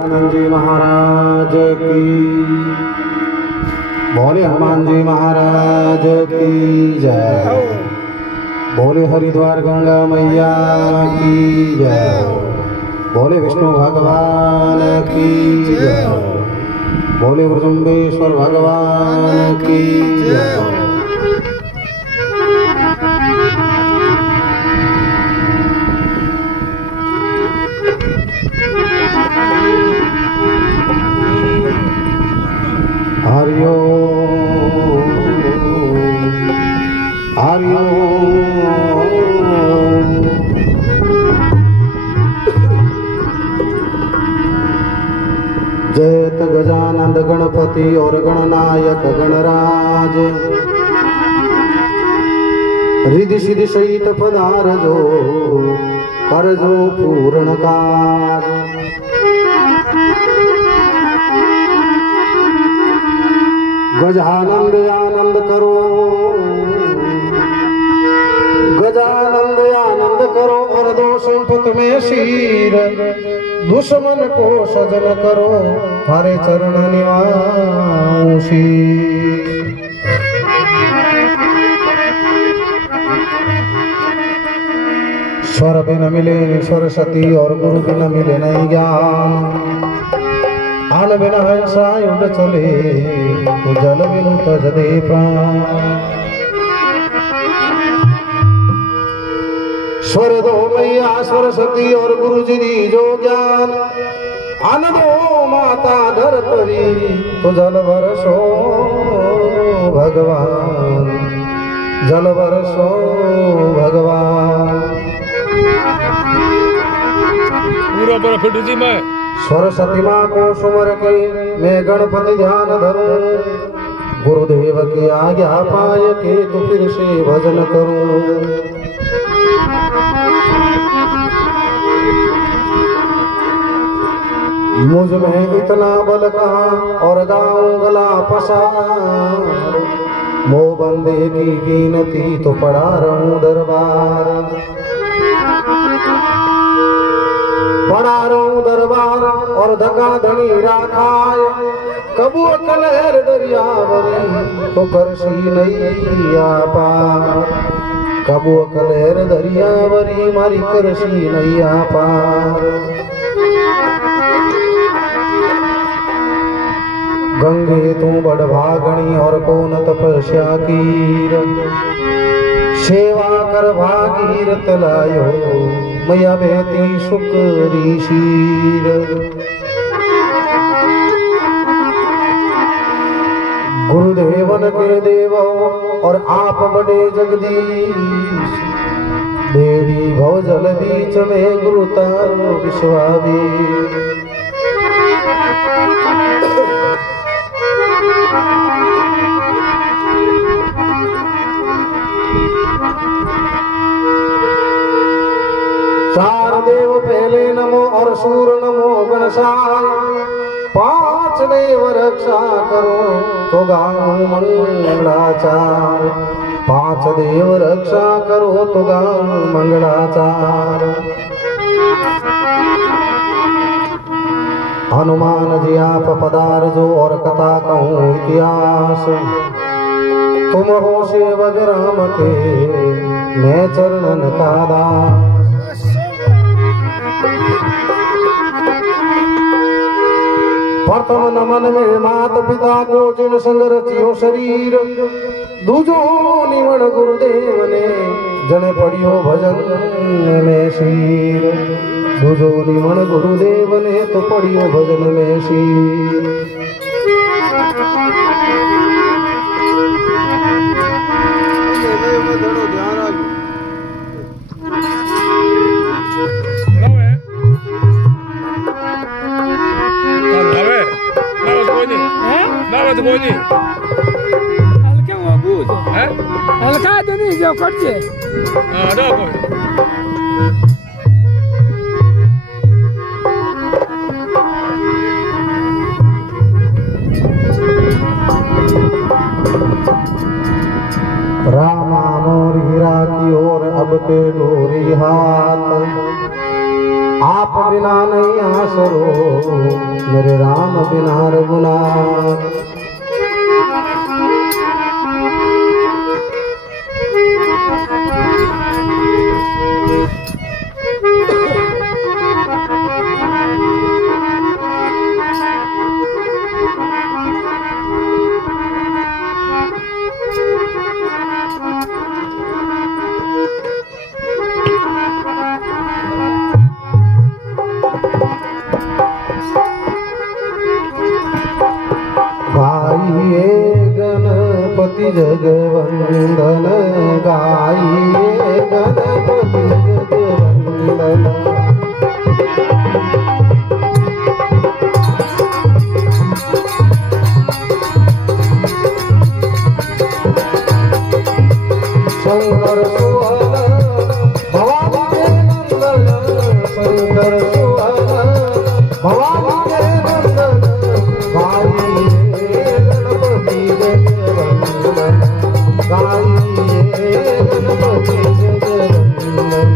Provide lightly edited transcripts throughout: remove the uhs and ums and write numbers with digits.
आनंद जी महाराज की बोले, हनुमान जी महाराज की जय। बोले हरिद्वार गंगा मैया की जय। बोले विष्णु भगवान की जय। बोले वृषंबेश्वर भगवान की जय। हरि ओम हरि ओम। जयत गजानंद गणपति और गणनायक गणराज, रिद्धि सिद्धि सहित पधारजो, करजो पूर्ण काज। गजानंद आनंद करो, गजानंद आनंद करो, और दो संपत में शीर, दुश्मन को सजन करो, थारे चरण निवासी। स्वर बिन मिले सरस्वती, और गुरु बिन मिले नहीं ज्ञान। आन बिन हंसा उड़ चले, तो जल बिनु तज दे प्राण। स्वर दो मैया सरस्वती, और गुरु जी दी जो ज्ञान। आन दो माता धरतरी, तो जल बरसो भगवान, जल बरसो भगवान। पूरा पर फिटू जी मैं सरस्वती माँ को सुमर के मैं गणपति ध्यान धरूं। गुरुदेव की आज्ञा पाय के तो फिर से भजन करूं। मुझ में इतना बल कहाँ, और गाऊं गला पसार। मो बंदे की गिनती तो पड़ा रहूं दरबार, पड़ा रहूं दरबार, और धका धनी राखाय। कबू कलहर दरियावरी, तो करसी नैया पार। कबू कलहर दरियावरी, मारी करसी नैया पार। गंगे तू बड़ भागणी, और कौन तपस्या कीर। सेवा कर भागीरथ लायो, मैया बेटी शुक्री शीर। गुरुदेवन के देव, और आप बड़े जगदीश। बेड़ी भव जल बीच में, गुरु तारो विश्वावीर। चार देव पहले नमो, और सूर नमो गणसाय। पांच देव रक्षा करो, तो गाऊं मंगलाचार। पांच देव रक्षा करो, तो गाऊं मंगलाचार। हनुमान जी आप पधारजो, और कथा कहूँ इतिहास। तुम हो सेवक राम के, मैं चरणन का दास। प्रथम नमन में मात पिता को, जिन संग रचियो शरीर। दूजो निमण गुरुदेव ने, जन पढ़ियो भजन में शीर। दूजो निमण गुरुदेव ने, तो पढ़ियो भजन में शीर। हल्के वो बूझ है, हल्का देनी जो करते हां ना कोई रामा मोरी राखी, और अब के डोरी हाथ। आप बिना नहीं आसरो मेरे राम बिना रघुनाथ। गाइए गणपति जगवंदन, गाइए गणपति जगवंदन। शंकर सुवन भवानी के नंदन, शंकर सुवन भवानी के नंदन। गाइए गणपति जगवंदन, गाइए गणपति जगवंदन।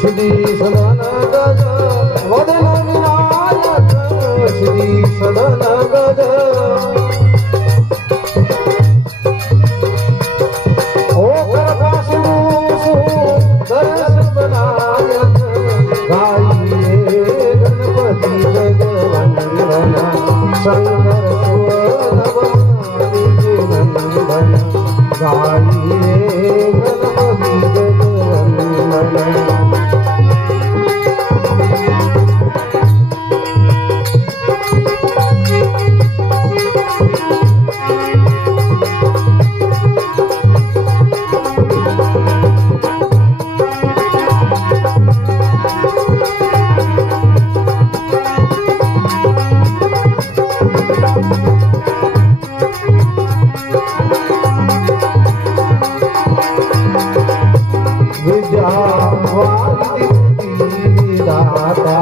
श्री सदन गज वदन विनायक, श्री सदन गज होकर काशूसु दर्श बनायक। गाइए गणपति जगवंदन, शंकर सुवन भवानी के नंदन। गाइए गणपति जगवंदन। विद्यावारिधि दाता,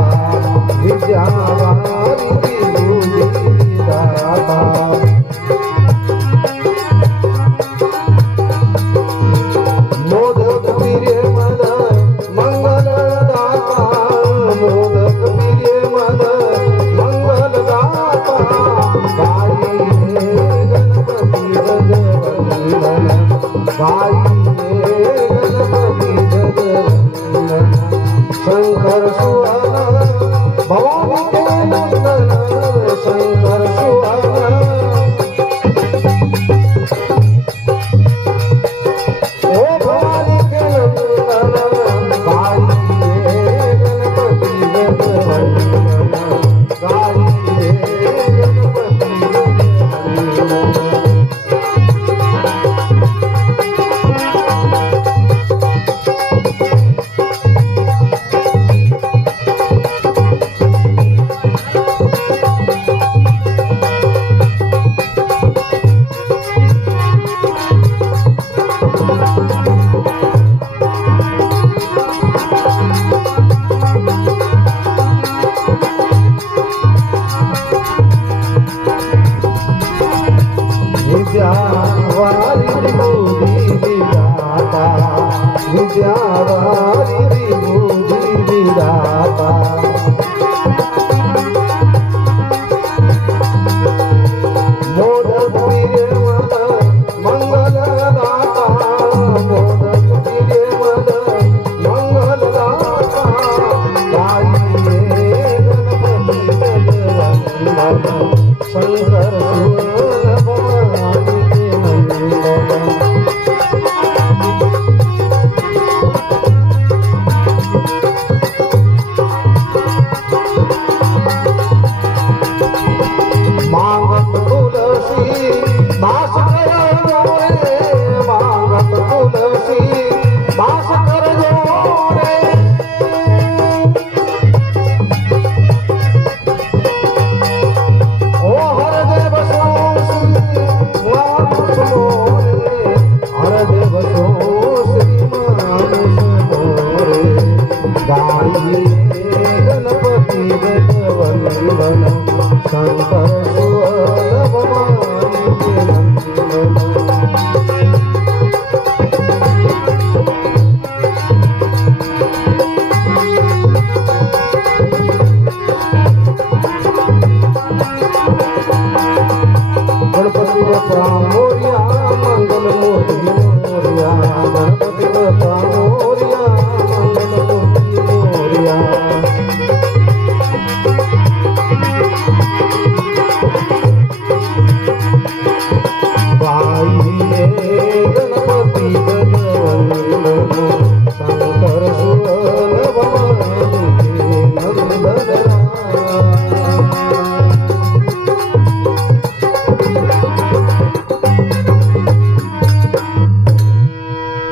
विद्यावारिधि दाता। मोदक प्रिय मद मंगल दाता, मोदक प्रिय मद मंगल दाता। गाइए गणपति जगवंदन, गाइए गणपति जगवंदन। शंकर सुवन भवानी के नंदन, शंकर सुवन ओ भवानी के नंदन। गाइए गणपति जगवंदन, गाइए गणपति जगवंदन। विद्यावारिधि दाता, विद्यावारिधि दाता। मोदक प्रिय मद मंगल दाता, मोदक प्रिय मद मंगल दाता। गाइए गणपति जगवंदन, शंकर सुवन भवानी के नंदन। मांगत तुलसी दास कर जोरे, मांगत तुलसी दास कर जोरे। ओ हरदेव जगवंदन शंकर सुवर्ण भवानी नंदन। गणपति बप्पा मोरिया मंगल मूर्ति मोरिया गणपति बप्पा मोरिया मंगल मूर्ति मोरिया। गाइए गणपति जगवंदन शंकर सुवर्ण भवानी नंदन।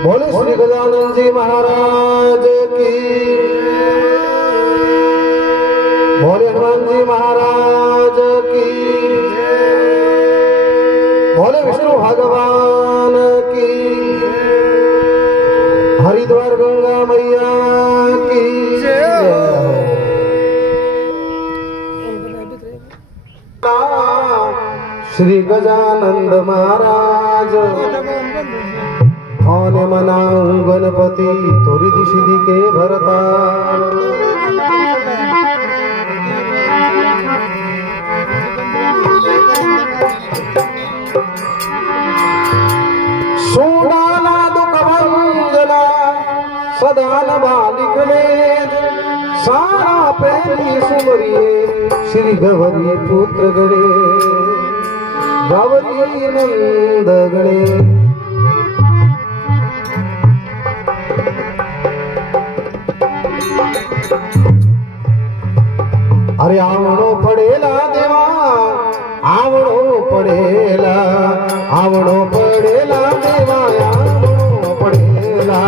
बोले श्री गजानन जी महाराज की, बोले हनुमान जी महाराज की, बोले विष्णु भगवान की, हरिद्वार गंगा मैया की जय। श्री गजानंद महाराज कौन मनाऊं गणपति तोरी दिशि के भरता। सोनाला दुख भंजना सदान बालिक में सारा पहली सुमरिए श्री गौरी पुत्र गणे गौरी नंद गणे। अरे आवणो पडेला देवा आवणो पडेला आवणो पडेला देवा आवणो पडेला।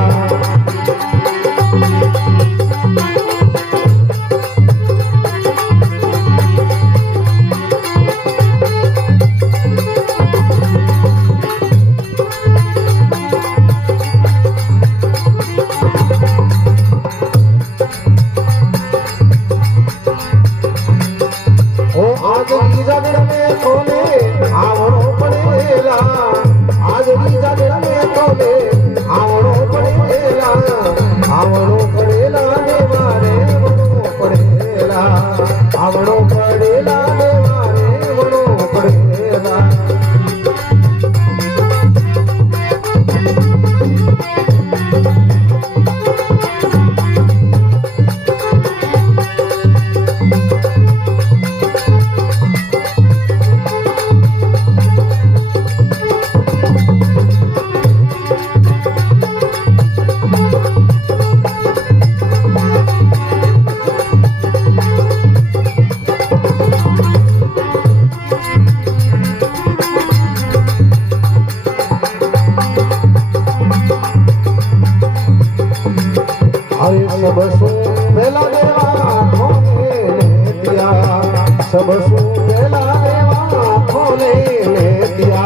आज जगड़ में तोले आवणो पड़ेला आज जगड़ में तोले आवणो पड़ेला आवणो पड़ेला देवारे वणो पड़ेला आवणो पड़ेला देवारे वणो पड़ेला। अरे सब सु पहला देवा खोले ने दिया सब सु पहला देवा खोले ने दिया।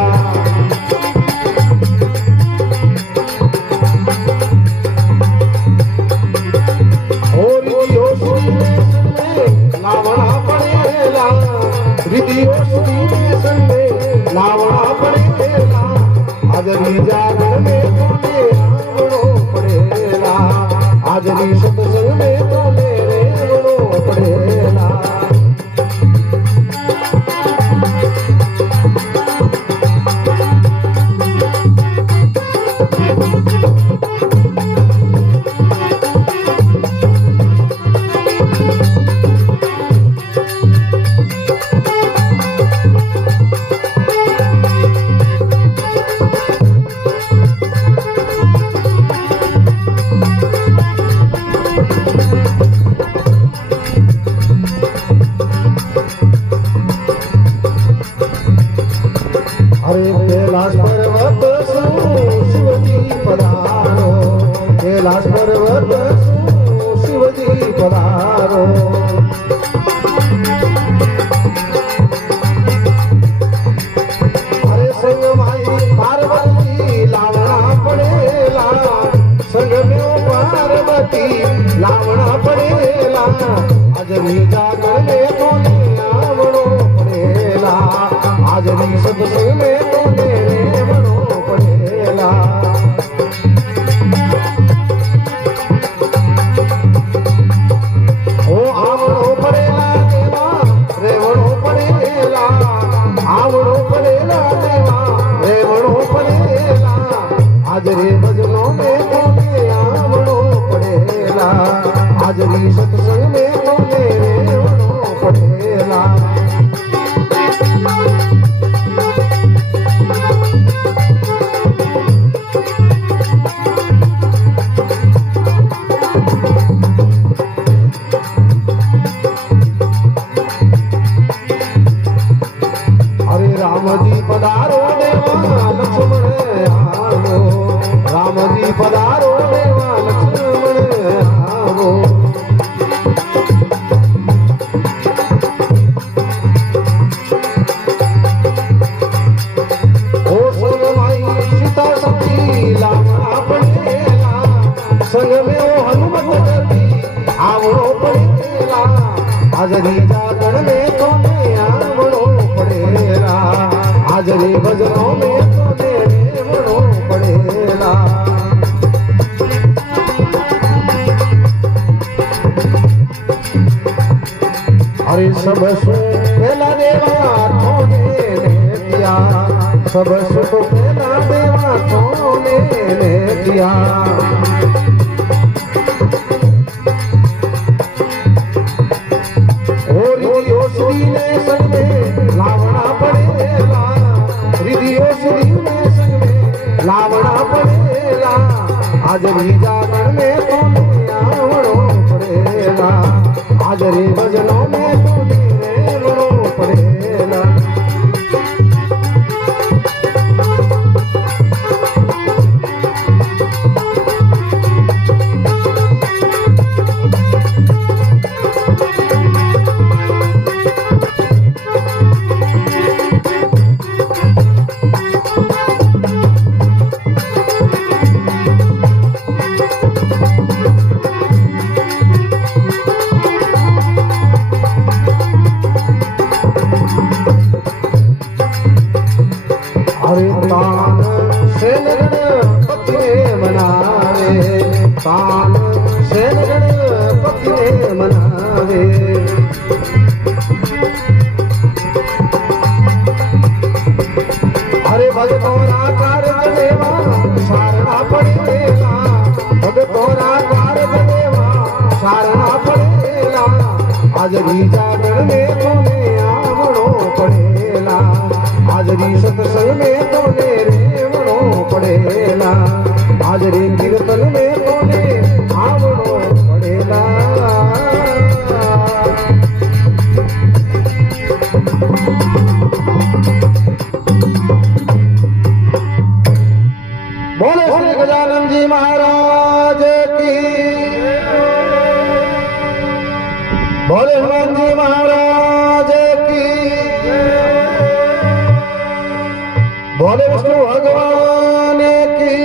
और योशी में लावणा पड़ेला रिधि योशी में लावणा पड़ेला आज जागर में तोले आवणो पड़ेला आज सत्संग में तो मेरे वणो पड़ेला। जागरण में तोने आवड़ो पड़ेला हाजरी सत्संग में तोने रेवड़ो पड़ेला ओ आवड़ो पड़ेला देवा रेवड़ो पड़ेला आवड़ो पड़ेला देवा रेवड़ो पड़ेला हाजरी भजनों में तोने आवड़ो पड़ेला हाजरी सत्संग में तोने रेवड़ो पड़ेला अरे राम जी पधारो देवा लक्ष्मण आवो राम जी पधारो देवा लक्ष्मण आवो ओ संग माई सीता सती लावणा पड़ेला संग में ओ हनुमत गति आवड़ो पड़ेला हाजरी जागरण में तोने आवड़ो पड़ेला हाजरी भजनों में तोने रेवड़ो पड़ेला अरे सब सुख पहला देवा तोने ने दिया सब सुख पहला देवा तोने ने दिया श्री ने संग में लावणा पड़ेला रिधियो श्री ने संग में लावणा पड़ेला हाजरी जागरण में तोने आवड़ो पड़ेला हाजरी भजनों में तोने रेवड़ो पड़ेला अरे तान सेन गणपति ने मनावे तान सेन गणपति ने मनावे अरे भगतोरा कार्य देवा सारना पड़ेला भगतोरा कार्य देवा सारना पड़ेला हाजरी जागरण में तोने आवड़ो पड़ेला हाजरी सत्संग में तोने रेवड़ो पड़ेला हाजरी कीर्तन में तोने आवड़ो पड़ेला बोले श्री गजानन जी महाराज की बोले हनुमान जी महाराज की बोले विष्णु भगवान की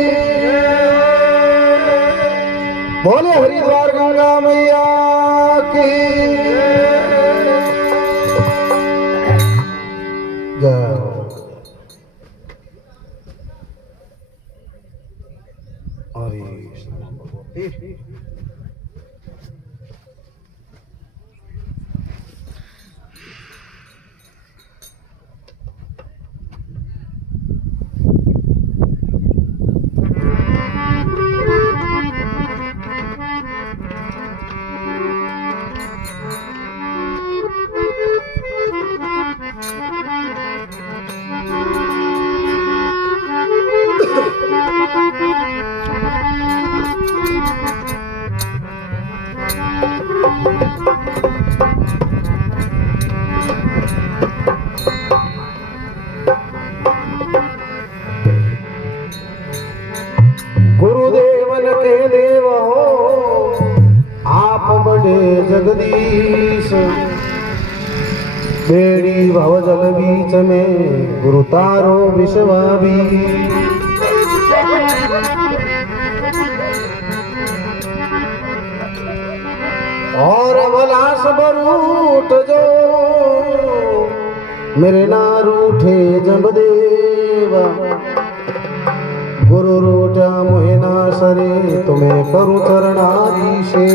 बोले हरिद्वार गंगा मैया की जय हरि गुरुदेवन के देव हो आप बड़े जगदीश बेड़ी भवजल बीच में गुरु तारो विश्वाबी और अवलास बरूठ जो मेरे ना रूठे जब देवा गुरु रूठा मोहे ना सरे तुम्हें करूं चरणाधीशे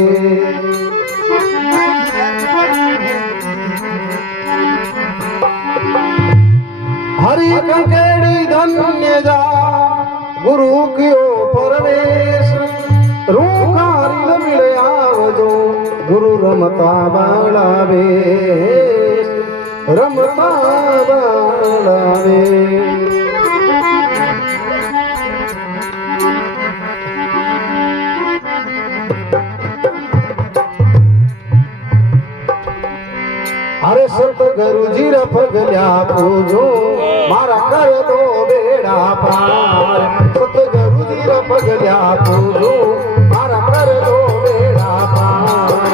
हरि कंकेड़ी धन्य जा गुरु कियो परवेश रूखारी न मिले आवजो गुरु रमता बाळावे रमता बाळावे अरे संत गुरुजी रा पगल्या पूजो मारा कर दो बेड़ा पार संत गुरुजी रा पगल्या पूजो मारा कर दो बेड़ा पार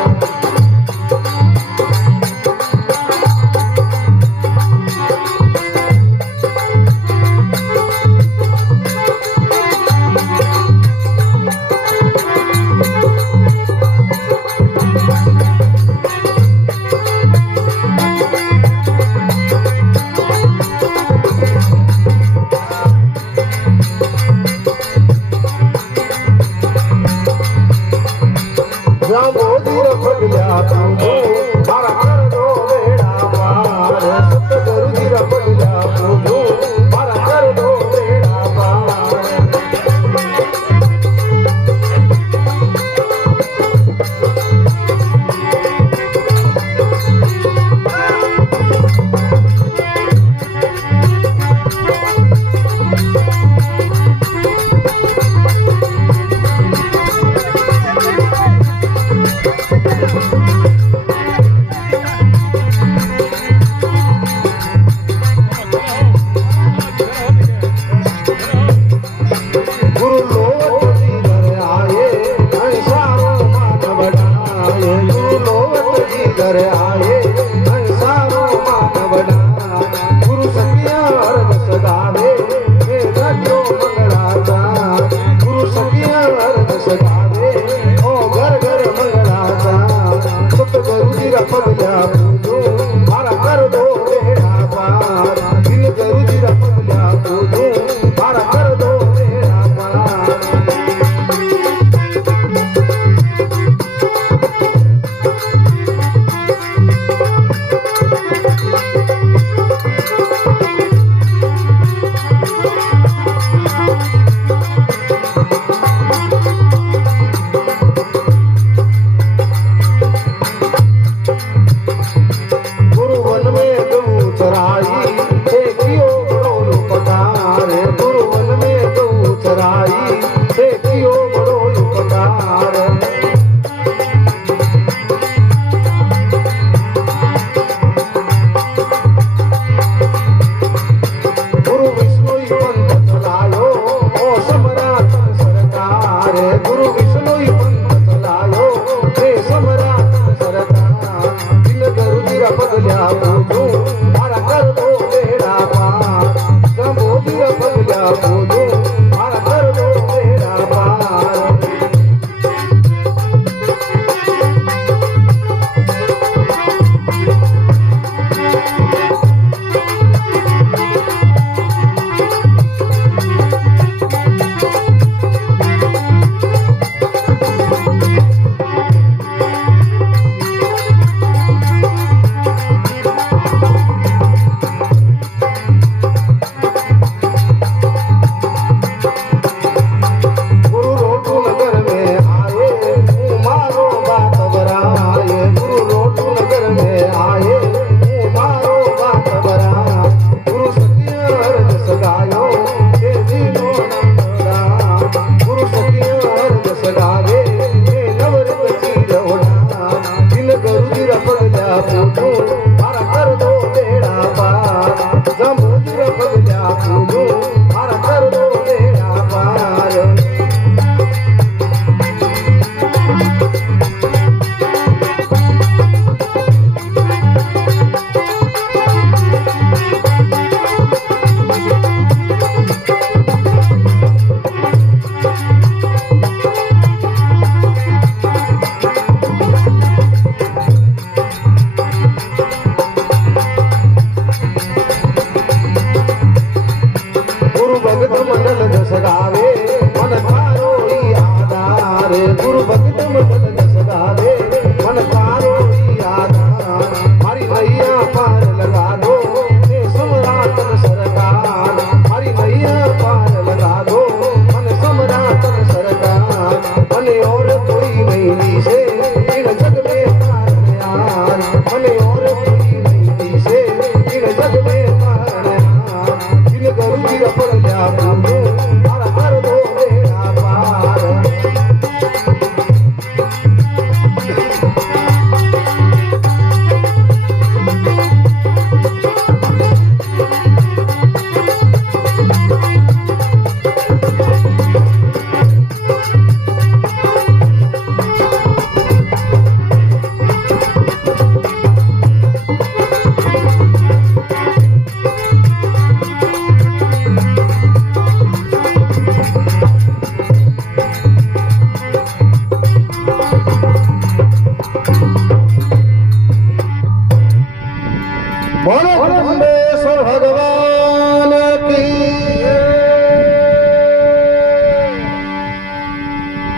बोले जगदम्बेश्वर भगवान की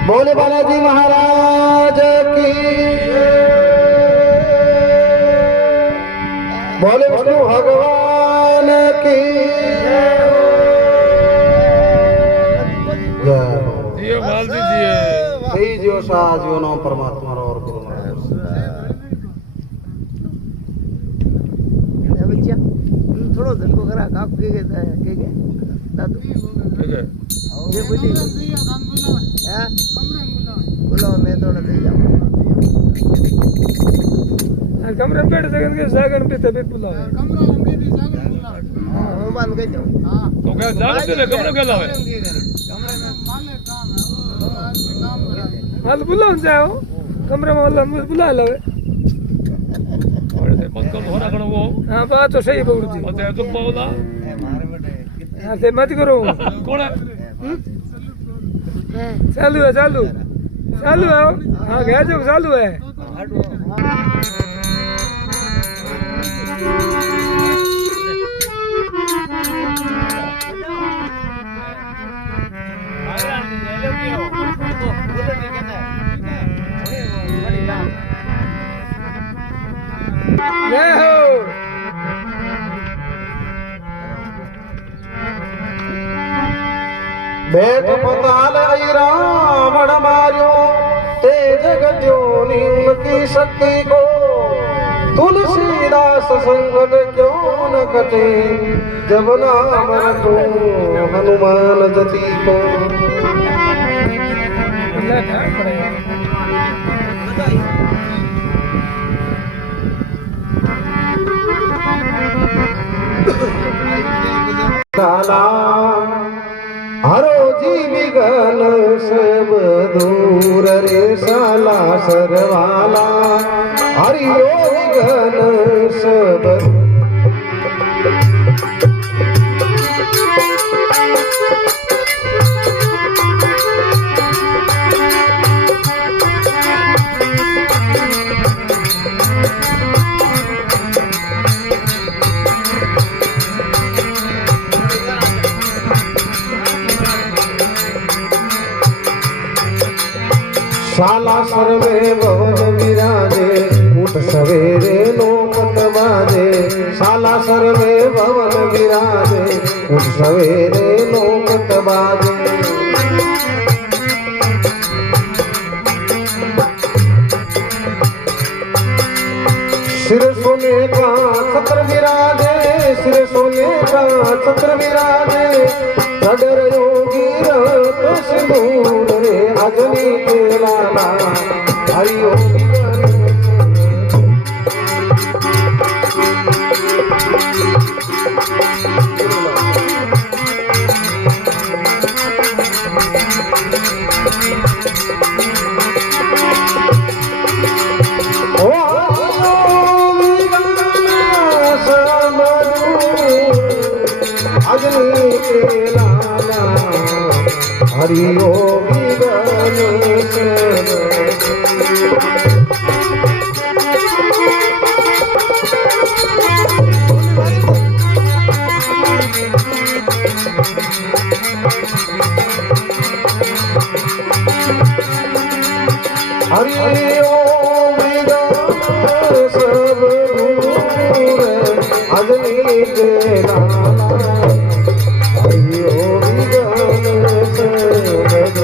बोले बालाजी महाराज की बोले विष्णु भगवान की जियो बाल दीजिए जय जियो शाह जियो नाम परमात्मा और गुरु महाराज थोड़ो धनको करा काप के दादू ठीक है ये बोली हां बुलाओ मैं थोड़ा दे जाऊं कमरे में बैठ सकन के सागन पे तबीयत बुलाओ कमरा में भी सागन बुलाओ हां मान के जाऊं हां तो क्या जाने दे कमरे के लावे कमरे में माले काम है काम करा हाल बुलाओ जाओ कमरे में वाला बुला लावे और से पंकज होना करो वो हां बात तो सही बोल दी और तो बोला मारे बेटे हां से मत करो कौन है चालू है चालू चालू है हां गया जो चालू है जय हो बेट पताल रावण मार्यो ते जगत्यो की शक्ति को तुलसीदास संकट क्यों न कटे जब नाम रटो हनुमान जति को अल्लाह था पड़ेगा काला हरो जीविगन सब दूर रे साला सरवाला हरियो विगन सब सालासर में भवन विराजे उठ सवेरे नौमत बाजे सालासर में भवन विराजे उठ सवेरे नौमत बाजे सिर सोने का छत्र विराजे सिर सोने का छत्र विराजे चढ़ योगी रत सिंदूर रे अजनी के लाला हरिओ अजनी के लाला हरिओ विगन हरिओ विगन सब दूर अजनी के लाला हरिओ विगन सब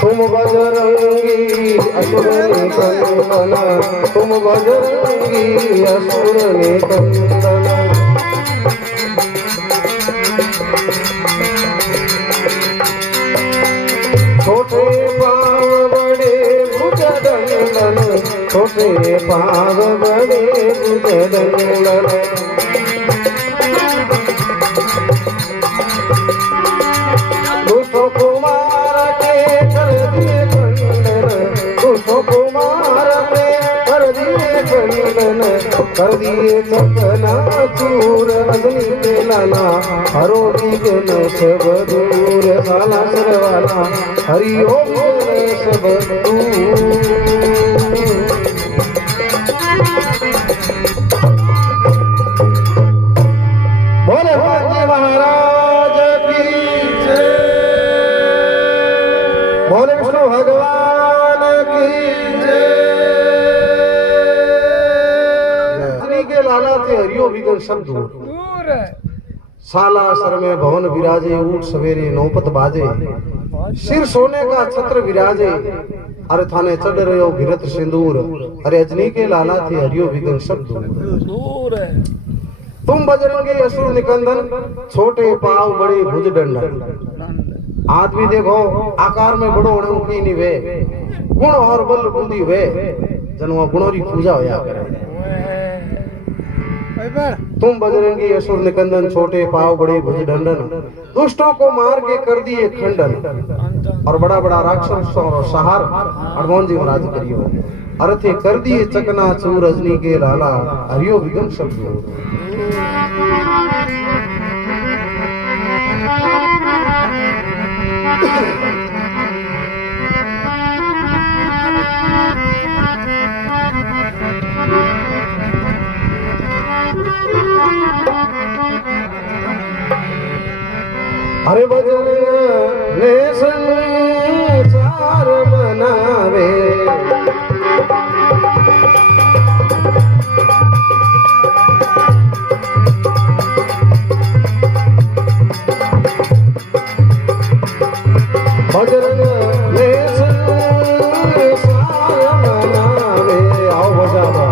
तुम बजरंगी असुर निकंदना तुम बजरंगी असुर निकंदना छोटे पाव बड़े भुज दंडन छोटे पाव बड़े भुज दंडन दुष्ट कुमार के कर दिए कर दिए चकना चूर अग्नि के लाला हरो बिघन सब दूर साला सरवाला हरिओ बिघन सब दूर बोले भगवान महाराज की जय बोले विष्णु भगवान की जय के लाला थे हरियो बिघन सब दूर दूर है साला सर में भवन विराजे ऊट सवेरे नौपत बाजे सिर सोने का छत्र विराजे अरे थाने चढ़ रहे गिरत सिंदूर अरे अजनी के लाला थे हरियो बिघन सब दूर दूर है तुम बजरंगी असुर निकंदन छोटे पांव बड़े भुज दंडन आदमी देखो आकार में बड़ो उनकी निवे गुण और बल बुद्धि वे जन्म गुणों की पूजा होया करे तुम बजरंगी असुर निकंदन छोटे पांव बड़े भुज दंडन दुष्टों को मार के कर दिए खंडन और बड़ा बड़ा राक्षस और सहार हनुमान जी महाराज करियो अर्थे कर दिए चकना चूर रजनी के लाला हरियो बिघन सब दूर अरे बजरंग ने संसार बनावे बजरंग ने संसार बनावे आओ बजावा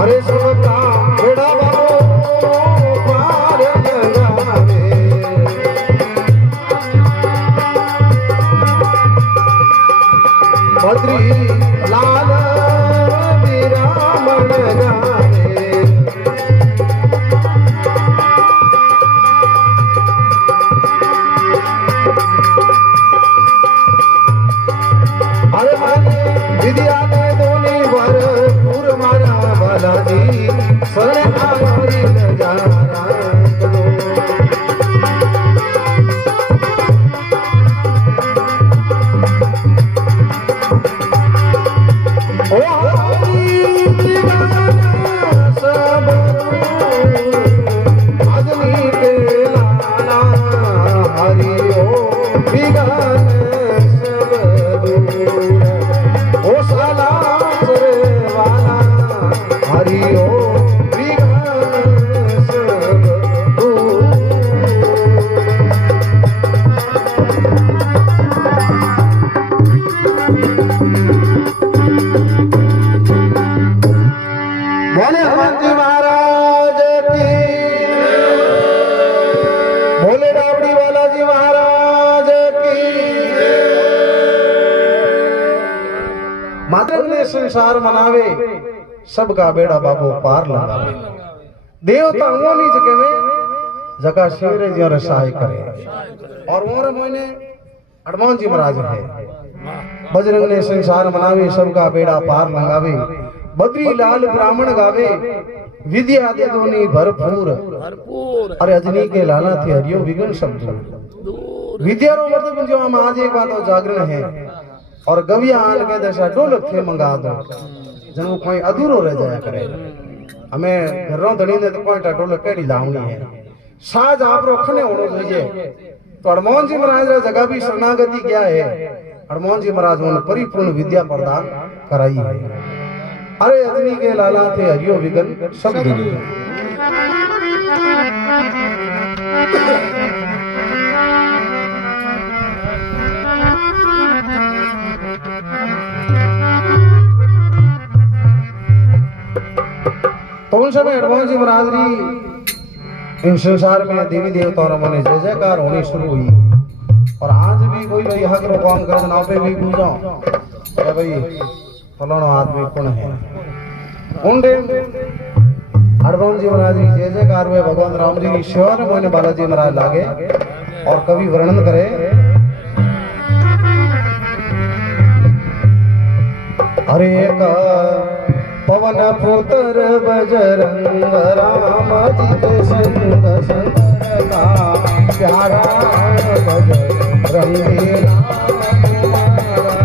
अरे सबका बेड़ा बाबू पार लगावे बद्री लाल विरामन गावे अरे माने विद्या में दोनी भरपूर मारा बालाजी शरण आवारी नजारा करो ओ हरि दीवाना सब आदमी के लाला हरिओ बिघन सब दूर ओ साला सरवाला हरिओ बिघन सब दूर बोले हनुमान जी महाराज की बोले रावड़ी वाला जी महाराज की मातरंग ने संसार मनावे सबका बेड़ा बाबू पार लगावे देवता ऊनी जगह में जगह शिवरे जी और सहाय करे और वो मोने हनुमान जी महाराज है बजरंग ने संसार मनावे सबका बेड़ा पार लगावे बद्री लाल ब्राह्मण गावे विद्या दे दोनी भरपूर भरपूर अरे अजनी के लाला थे हरियो बिघन सब दूर विद्या रो मतलब जो हम आज एक बात जागरण है और गविया आन के दशा ढोलक थे मंगा दो जन कोई अधूरो रह जाया करे हमें घरों धनी ने तो कोई ढोलक केड़ी लावनी है साज आपरो खने होनो જોઈએ तो हनुमान जी महाराज रा जगह भी शरणागति क्या है हनुमान जी महाराज ने परिपूर्ण विद्या प्रदान कराई है अरे अग्नि के लाला थे हरियो बिघन सब दूर तो उन समय हनुमान जी महाराज री इन संसार में देवी देवताओं में जय जयकार होनी शुरू हुई और आज भी कोई भाई यहाँ के काम कर नाव पे भी पूछो भाई फलाना आदमी कौन है उन हरभवन जी महाराज की जय जयकार हुए, भगवान राम जी की सेवा में मोने बालाजी महाराज लागे और कवि वर्णन करे। हरे का पवन पुत्र बजरंग राम जी के संग शंकर का प्यारा बजरंगी नाम तुम्हारा।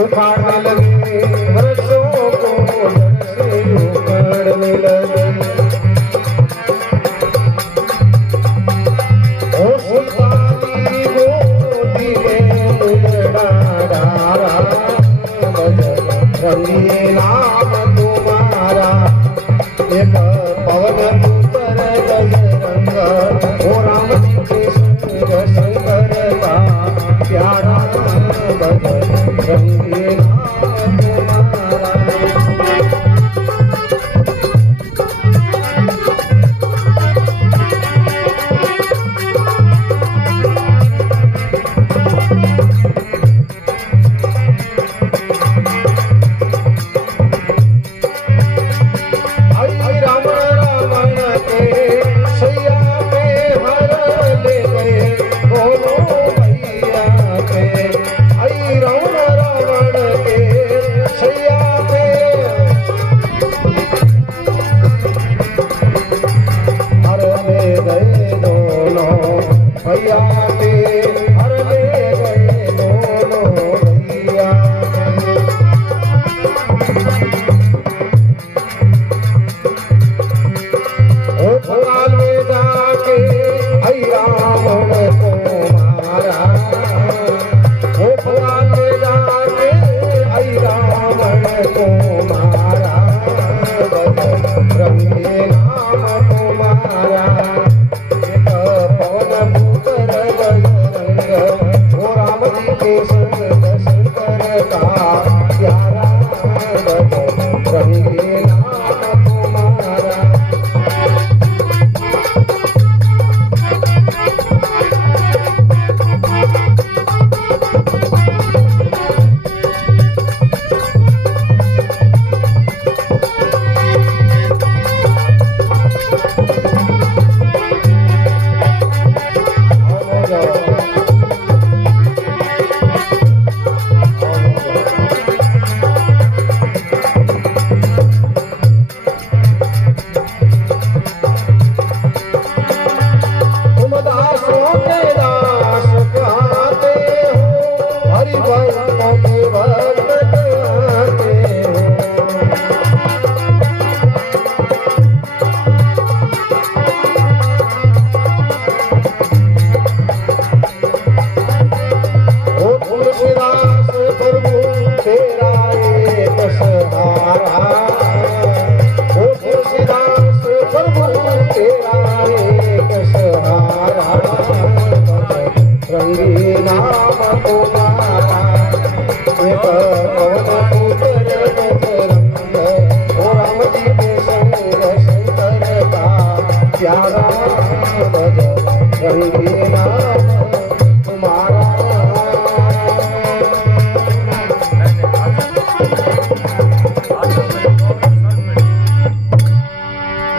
उखाड़ने लगे वृक्षों को जड़ से रंगी नाम तुम्हारा एक पवन पुत्र गजरंग ओ राम जी के संग शंकर का प्यारा भजन रंगी नाम तुम्हारा।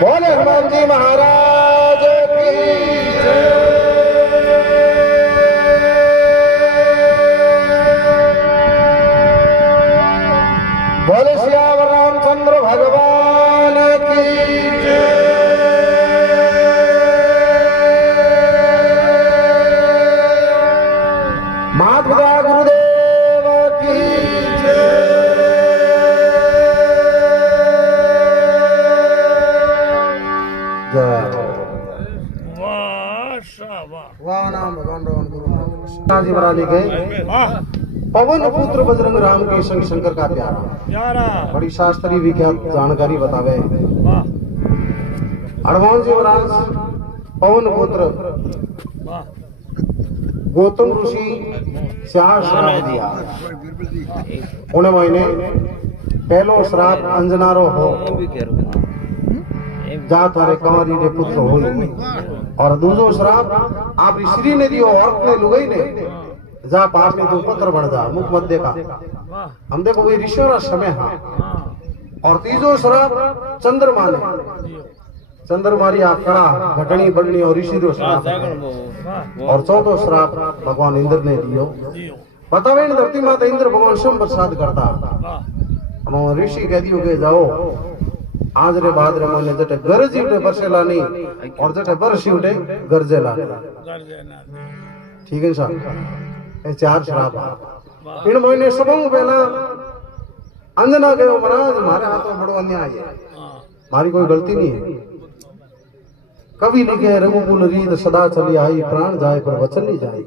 बोले हनुमान जी महाराज की जय। बोले श्याम रामचंद्र भगवान की जय। माता गुरुदेव की जय। वाह नाम भगवान राम गुरु नाथ जी महाराज के पवन पुत्र बजरंग राम के संग शंकर का प्यारा बड़ी शास्त्रीय विख्यात जानकारी बतावे। हनुमान जी महाराज पवन पुत्र गौतम ऋषि चार श्राप दिया। उन्हें महीने पहलो श्राप अंजनारो हो जा थारे कंवरी रे पुत्र हो। और दूसरो श्राप आप श्री ने दियो औरत ने लुगाई ने जा पास में तू पुत्र बन जा मुख मत देखा। हम देखो वही ऋषियों का समय हाँ। और तीसरो श्राप चंद्रमा ने चंद्रमारी आकड़ा घटनी बढ़नी और ऋषि रो श्राप। और चौथो श्राप भगवान इंद्र ने दियो। बतावे न धरती माता इंद्र भगवान शम प्रसाद करता। हम ऋषि कह दियो के जाओ आज रे बाद रे मने जटे गरजी उठे बरसेला नहीं और जटे बरसी उठे गरजेला। ठीक है साहब ये चार श्राप इन महीने सबों पहला अंजना गयो महाराज मारे हाथों बड़ो अन्याय है मारी कोई गलती नहीं है। कवि लिखे रघुकुल रीत सदा चली आई प्राण जाए पर वचन नहीं जाए।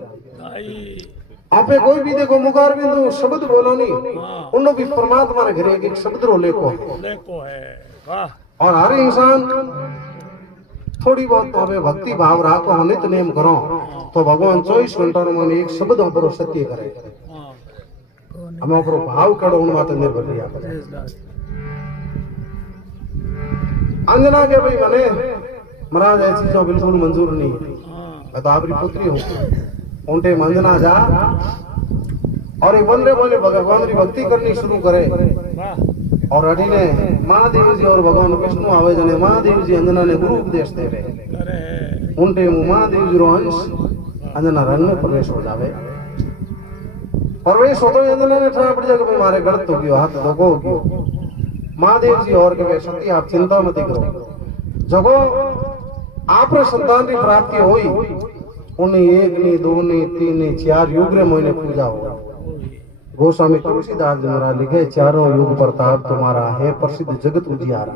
आपे कोई भी देखो मुखार बिंदु शब्द बोलो नहीं उन्नो भी परमात्मा रे घरे एक शब्द रो लेको है वाह और हर इंसान थोड़ी बहुत तो हमें भक्ति भाव राखो हम नित्य नेम करो तो भगवान 24 घंटा में एक शब्द पर सत्य करे हमें ऊपर भाव करो उन माते निर्भर रिया करे अंजना के भाई मने महाराज ऐसी चीजों बिल्कुल मंजूर नहीं मैं तो आपकी पुत्री हूँ उनटे मंजना जा और एक बंदे बोले भगवान की भक्ति करनी शुरू करे और अड़ी ने महादेव जी और भगवान विष्णु आवे जने महादेव जी अंजना ने गुरु उपदेश दे रहे उनटे महादेव जी रो अंश अंजना रंग में प्रवेश हो जावे प्रवेश होतो अंजना ने ठा पड़ जाके भाई मारे गलत हो गयो हाथ धोको हो गयो महादेव जी और के सत्य आप चिंता मत करो जगो आप संतान की प्राप्ति हुई उन्हें एक नहीं दो नहीं तीन नहीं चार युग रे महीने पूजा हो गोस्वामी तुलसीदास जी महाराज लिखे चारों युग प्रताप तुम्हारा है प्रसिद्ध जगत उजियारा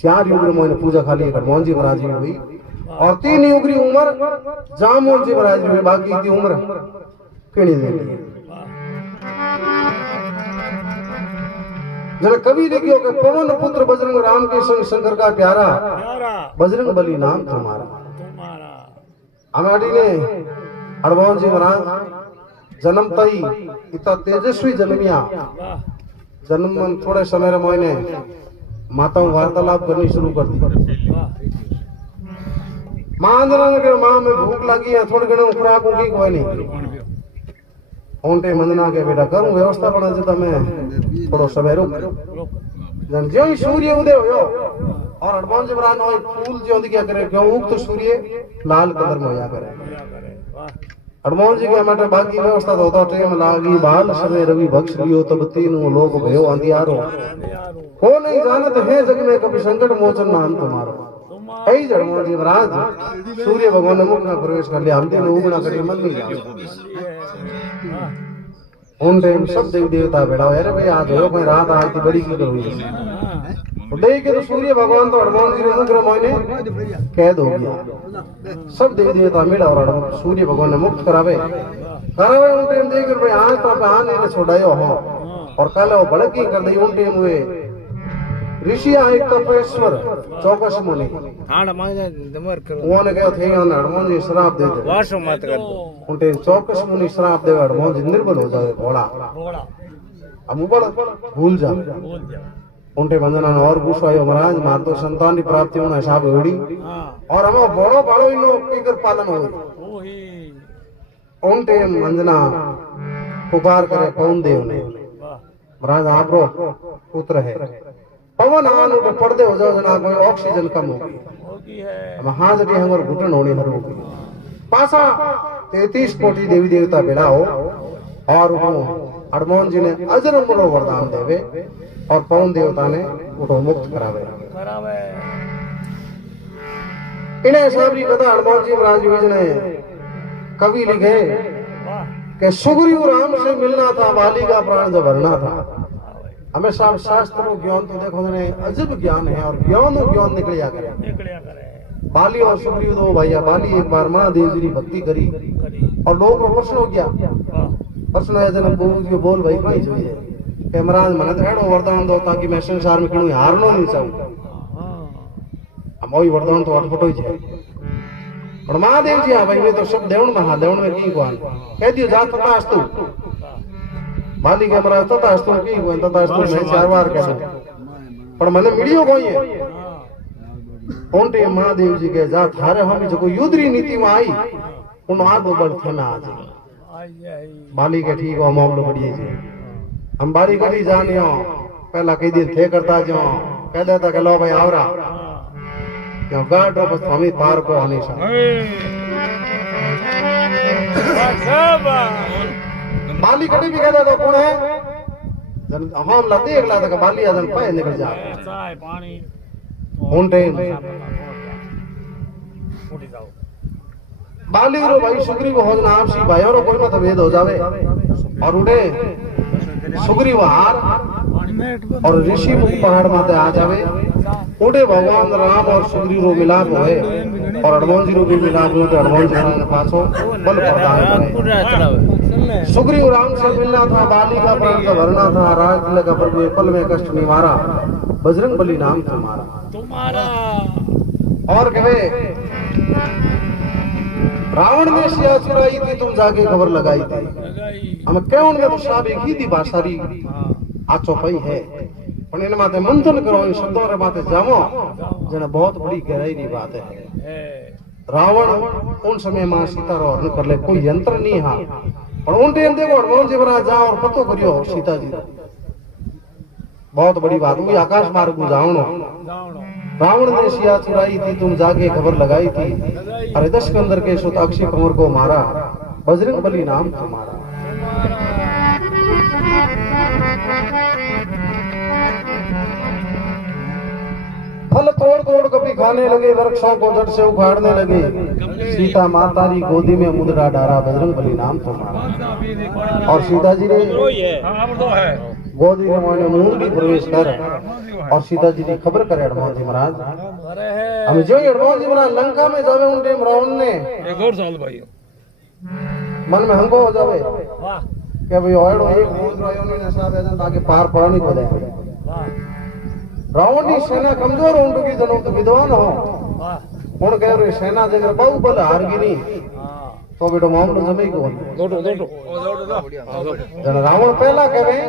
4 युग रे महीने पूजा खाली हनुमान जी महाराज की हुई और 3 युग की उम्र जामोन जी महाराज की हुई बाकी की उम्र किणी दे जब कवि लिखियो के पवन पुत्र बजरंग राम के संग शंकर का प्यारा बजरंग बली नाम तुम्हारा हमारी ने हनुमान जी महाराज जन्म तई इतना तेजस्वी जन्मिया जन्म थोड़े समय महीने माता वार्तालाप करनी शुरू कर दी मां अंदर के मां में भूख लगी है थोड़ी घणी खुराक होगी कोई नहीं ओंटे मंदना के बेटा करूं व्यवस्था बना जे तमे थोड़ो समय रुक जन जो ही सूर्य उदय होयो और हनुमान जी महाराज नो फूल जो क्या करे क्यों उगत सूर्य लाल कलर में होया करे हनुमान जी के माटे बाकी व्यवस्था तो होता टेम लागी बाल समय रवि बख्श लियो तब तीनों लोग भयो अंधियारो हो नहीं जानत है जग में कभी संकट मोचन नाम तुम्हारो ऐ हनुमान जी महाराज सूर्य भगवान ने मुख में प्रवेश कर लिया हम दिन उगना करके मन नहीं जाओ उन टाइम सब देवी देवता बैठा अरे भाई आज हो कोई रात आज की बड़ी की करोगी देख के तो सूर्य भगवान तो हनुमान जी ने मुख मोहने कैद हो गया सब देवी देवता मिला और सूर्य भगवान ने मुक्त करावे उन टाइम देख भाई आज तो ने छोड़ायो हो और कल वो बड़की कर दी उन टाइम हुए ऋषि एक तपेश्वर चौकस मुनि उन्होंने कहा थे हनुमान जी श्राप दे दे वासो मत कर दो उन टाइम चौकस मुनि श्राप दे हनुमान जी निर्बल हो जाए घोड़ा अब ऊपर भूल जा उनटे वंदना और गुस्सा आयो महाराज मार तो संतान की प्राप्ति होना हिसाब होड़ी और हम बड़ो बड़ो इनो केकर पालन होई उनटे वंदना पुकार करे पवन देव ने महाराज आपरो पुत्र है पवन आन उठे पर्दे हो जाओ जना कोई ऑक्सीजन कम होगी है वहां जटी हमर घुटन होनी हर होगी पासा 33 कोटि देवी देवता बैठा हो और हनुमान जी ने अजर वरदान देवे और पवन देवता ने उठो मुक्त करावे इन्हें साबरी कथा हनुमान जी महाराज जी ने कवि लिखे कि सुग्रीव राम से मिलना था बाली का प्राण जब भरना था हमेशा शास्त्रों ज्ञान तो देखो ने अजब ज्ञान है और ज्ञान निकलिया करे बाली और सुग्रीव दो भैया बाली एक बार महादेव जी की भक्ति करी और लोग को प्रश्न हो गया प्रश्न है जन्म बोल बोल भाई कहीं चाहिए कि महाराज मन तो एड़ो वरदान दो ताकि मैं संसार में कहीं हारनो नहीं चाहूं हम वही वरदान तो अटपटो ही है और महादेव जी हाँ भाई मैं तो सब देवण में हाँ देवण में की कौन कह दियो जा तथा अस्तु बाली के महाराज तथा अस्तु की कौन तथा अस्तु मैं 4 बार कह दूं पर मैंने मीडियो कोई है उनटे महादेव जी के जा थारे हम जो युद्ध नीति में आई उन आ दो बल थे ना आज बाली के ठीक हो मामलो बढ़िए जी हम बारी कभी जानियो पहला कई दिन थे करता जो कह देता कि लो भाई आवरा क्यों गाटो बस हमें पार को हमेशा बाली कभी भी कहता तो कौन है जन हम लते एक लाता का बाली आदन पाए निकल जा पानी उन टाइम बाली रो भाई सुग्रीव हो ना आपसी भाइयों रो कोई मत भेद हो जावे और उठे सुग्रीव हार और ऋषि मुख पहाड़ माते आ जावे ओडे भगवान राम और सुग्रीव रो मिलाप होए और हनुमान जी रो भी मिलाप होए तो हनुमान जी ने पाछो बल प्रदान करे। सुग्रीव राम से मिलना था, बाली का प्राण का भरना था, राज तिलक का प्रभु पल में कष्ट निवारा, बजरंग बली नाम तुम्हारा। और कहे रावण ने सिया चुराई थी, तुम जाके खबर लगाई थी। हम क्यों ने तो साहब एक ही थी भाषारी आचो पई है, पण इन माते मंथन करो, इन शब्दों रे माते जामो जने बहुत बड़ी गहराई री बात है। रावण उन समय मां सीता रो हरण कर ले, कोई यंत्र नहीं हा, पण उन टाइम देखो हनुमान जी बना जा और पतो करियो सीता जी बहुत बड़ी बात हुई। आकाश मार्ग को जावनो रावण ने सिया चुराई थी, तुम जाके खबर लगाई थी, अरे दश कंदर के सुताक्षी कंवर को मारा, बजरंग बली नाम तुम्हारा। फल तोड़ तोड़ कभी खाने लगे, वृक्षों को जड़ से उखाड़ने लगे, सीता माता री गोदी में मुद्रा डारा, बजरंग बली नाम तुम्हारा। और सीता जी ने गोदी में मुंडी प्रवेश कर और सीता जी की खबर करे हनुमान जी महाराज। हम जो हनुमान जी महाराज लंका में जावे उन टाइम रावण ने एक और साल भाई मन में हमको हो जावे कि भाई और एक भूत रायोनी ने साथ है ताकि पार पड़ने को दे। रावण की सेना कमजोर हो, उनकी जनों तो विद्वान हो, कौन कह रहे सेना जगह बहु बल हार गिनी तो बेटो मामलो जमे को जन रावण पहला कहे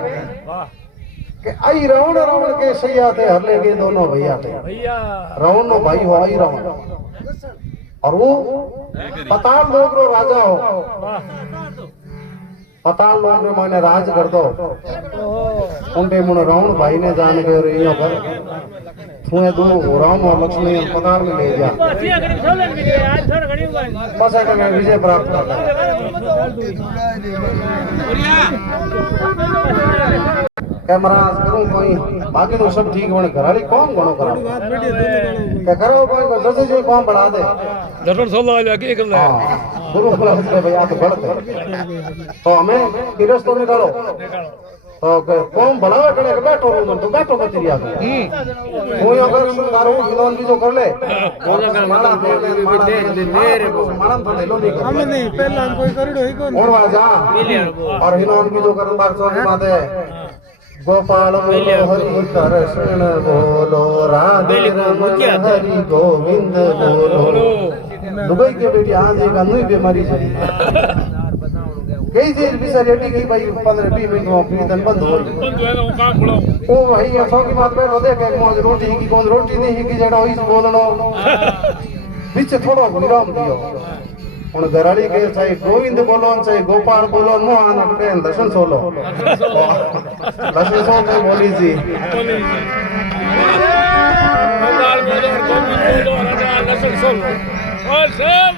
कि आई रावण रावण के सैया थे हर ले गए दोनों भैया थे, रावण नो भाई हो आई रावण, और वो पताल लोग रो राजा हो, पताल लोग रे माने राज कर दो। उनके मुन रावण भाई ने जान के रियो पर तुए दो राम और लक्ष्मण पताल में ले जा, बस करने विजय प्राप्त कर। क्या महाराज करूं कोई बाकी तो सब ठीक होने घराली कौन गणो करो क्या करो कोई को जैसे जो कौन बढ़ा दे दर्शन सोलो आ के कर ले गुरु बोला है भैया तो बढ़ते तो हमें तिरस तो निकालो तो कौन बढ़ावे करे के बैठो तो बैठो मत रिया कोई अगर सुधारो विधान भी जो कर ले बोला कर माला दे मेरे मानम तो ले लो नहीं हम नहीं पहला कोई करिडो ही कोन और जा और हिनोन भी जो कर बार सो माते गोपाल बोलो हरि कृष्ण बोलो राधे हरि गोविंद बोलो। दुबई के बेटी आज एक अन्य बीमारी चली कई चीज भी सर की भाई 15-20 मिनट में कीर्तन बंद हो ना वो काम बोलो ओ भाई ऐसा की बात बैठो देख एक मौज रोटी की कौन रोटी नहीं की जड़ा होई बोलनो बीच थोड़ा विराम दियो उन घराली के चाहे गोविंद बोलो चाहे गोपाल बोलो नो आना पे दर्शन सोलो दर्शन सो में बोली जी गोपाल बोलो और गोविंद बोलो और दर्शन सोलो और सब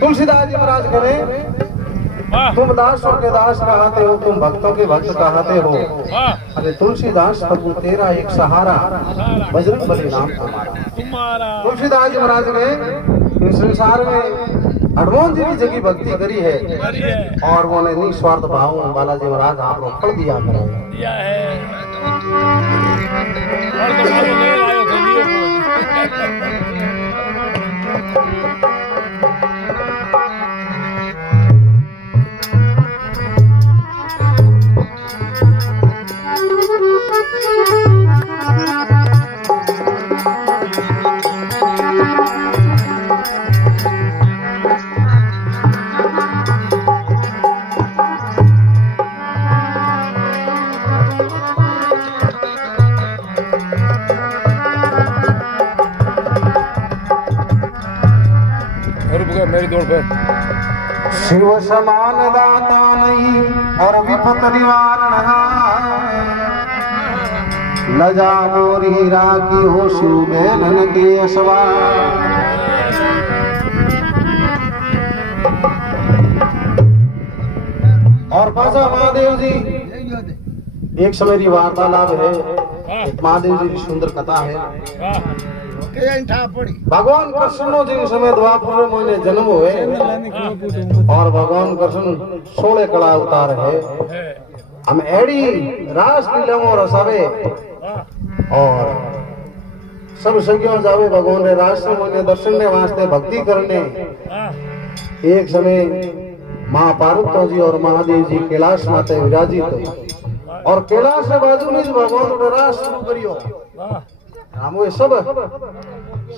तुलसीदास जी महाराज करें तुम दासों के दास कहते हो, तुम भक्तों के भक्त कहते हो, अरे तुलसीदास प्रभु तेरा एक सहारा, बजरंग बली नाम तुम्हारा। तुलसीदास जी महाराज ने इस संसार में हनुमान जी की जगह भक्ति करी है और उन्होंने निस्वार्थ भाव बालाजी महाराज आपको फल दिया है। और तो मारो ले आयो तो दियो मेरी दौड़ पे शिव समान दाता नहीं और विपत निवारण न जा मोरी राखी हो शिव बेलन के सवार। और पासा महादेव जी एक समय की वार्तालाप है, महादेव जी की सुंदर कथा है। भगवान कृष्ण जिन समय द्वापर में जन्म हुए और भगवान कृष्ण 16 कला अवतार है। हम एड़ी रास लीलाओं रसावे और सब सज्ञों जावे भगवान रे राष्ट्र में दर्शन ने वास्ते भक्ति करने। एक समय मां पार्वती जी और महादेव जी कैलाश माते विराजित और कैलाश से बाजू में भगवान रे रास शुरू करियो। हम वे सब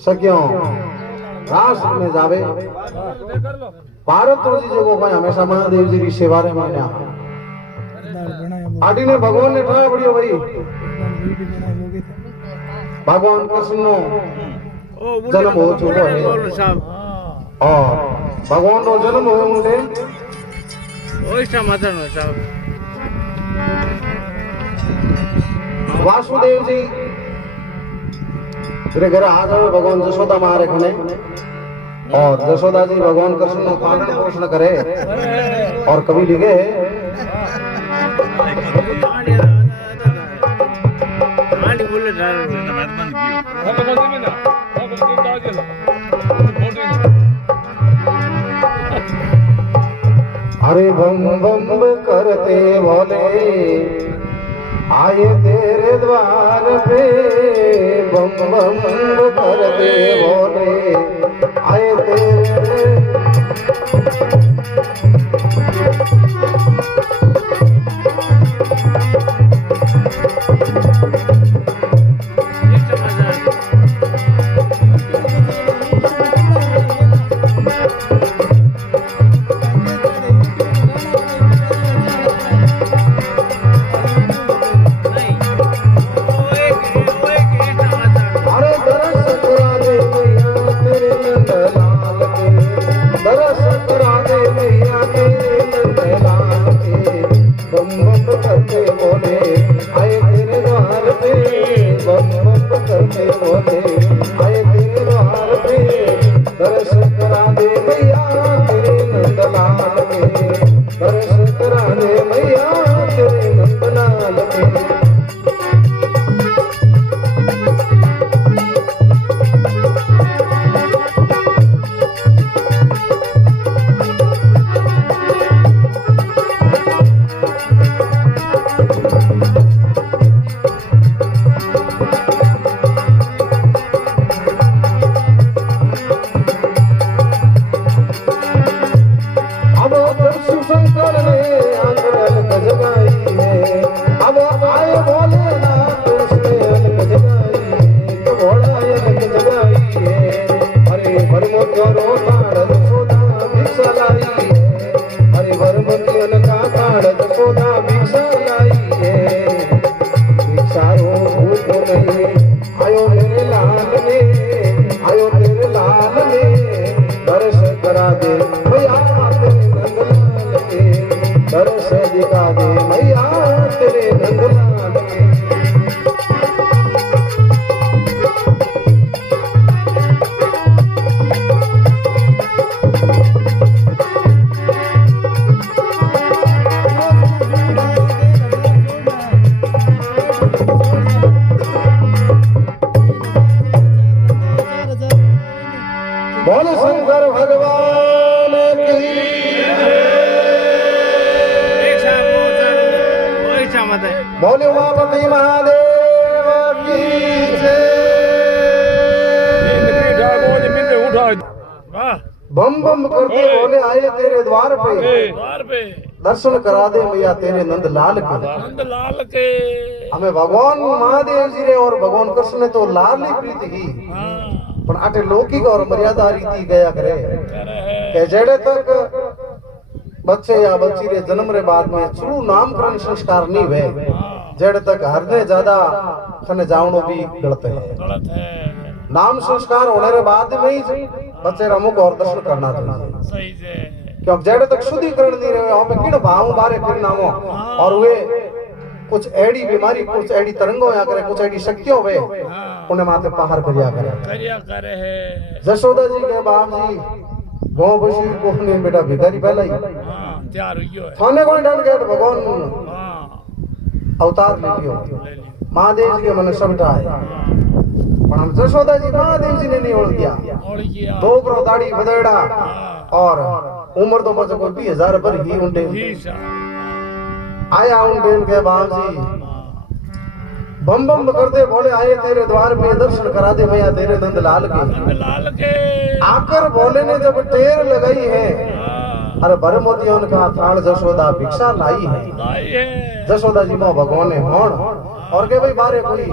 सज्ञों रास में जावे पार्वती जी जो को हमेशा महादेव जी की सेवा रे मान्या आटी ने भगवान ने ठा बढ़ियो भाई भगवान कृष्ण नो जन्म हो चुको है और भगवान नो जन्म हो मुंडे ओइसा माता नो साहब वासुदेव जी तेरे घर आ जाओ भगवान जसोदा मारे खने और जसोदा जी भगवान कृष्ण नो पालन पोषण करे और कभी लिखे अरे बम बम करते बोले आए तेरे द्वार पे बम बम करते बोले आए तेरे बोले शंकर भगवान की बोले उमापति महादेव की बम बम करते बोले आए तेरे द्वार पे दर्शन करा दे मैया तेरे नंद लाल के। हमें भगवान महादेव जी रे और भगवान कृष्ण ने तो लाल ही प्रीति की पर आटे लौकिक और मर्यादा रीति गया करे के जेड़े तक बच्चे या बच्ची रे जन्म रे बाद में चूरू नामकरण संस्कार नहीं वे जेड़े तक हरने ज्यादा खने जावनो भी गलत है। नाम संस्कार होने रे बाद में ही बच्चे रा मुख और दर्शन करना चाहिए सही है क्योंकि जेड़े तक शुद्धिकरण नहीं रहे वहां पे किण भाव बारे फिर नामो और वे कुछ एड़ी बीमारी कुछ एड़ी तरंगों या करे कुछ एड़ी शक्तियों वे उन्हें माथे पहाड़ करिया करे है। जसोदा जी के बाप जी गांव बसी को ने बेटा भिखारी पहला ही तैयार हुई है थाने कोई डर के भगवान अवतार ले लियो महादेव जी के मन सब है पर हम जसोदा जी महादेव जी ने नहीं ओढ़ दिया दो करो दाढ़ी बदड़ा और उम्र तो बच्चे कोई 20,000 पर ही उनटे आया उन बेन के बाप जी बम बम करते बोले आए तेरे द्वार पे दर्शन करा दे मैया तेरे नंद लाल के लाल के आकर बोले ने जब टेर लगाई है अरे भर मोतियों का थाल जशोदा भिक्षा लाई है लाई है जशोदा जी मो भगवान ने होण और के भाई बारे कोई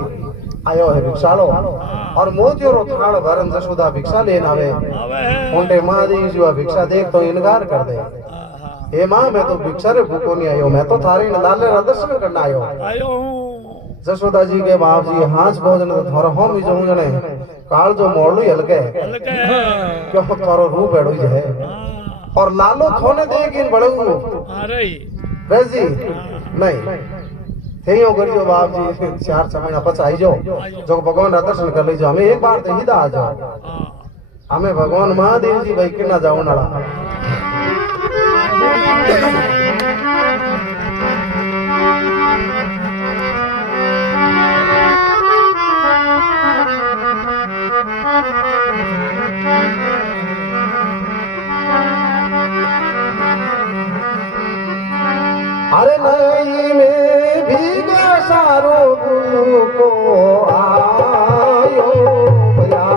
आयो है भिक्षालो और मोतियों रो थाल भरन जशोदा भिक्षा लेन आवे उनटे मां दी जो भिक्षा देख तो इनकार कर दे ए मां मैं तो भिक्षा रे भूखो नहीं आयो मैं तो थारी लाले रा दर्शन करना आयो आयो जशोदा जी के बाप जी हाथ भोजन तो थोड़ा हम भी जाऊं जने काल जो मोड़ू हलके क्यों थारो रूप एड़ो है और लालो थोने देगिन बड़ू अरे बेजी नहीं थेयो करियो बाप जी 4 महीना पछ आई जो भगवान रा दर्शन कर लीजो हमें एक बार ते सीधा आ जाओ हमें भगवान महादेव जी भाई किना जाओ नाला अरे नई में भीगा सारो को आयो भया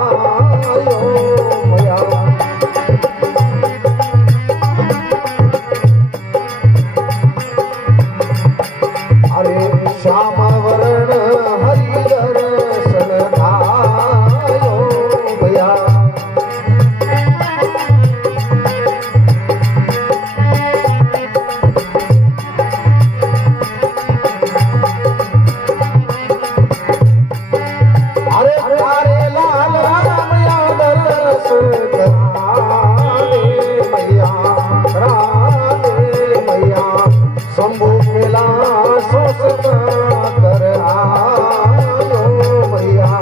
आयो भया अरे श्याम वर्ण हरि दर्शन आयो भया शंभु मिला सोच कर आयो भैया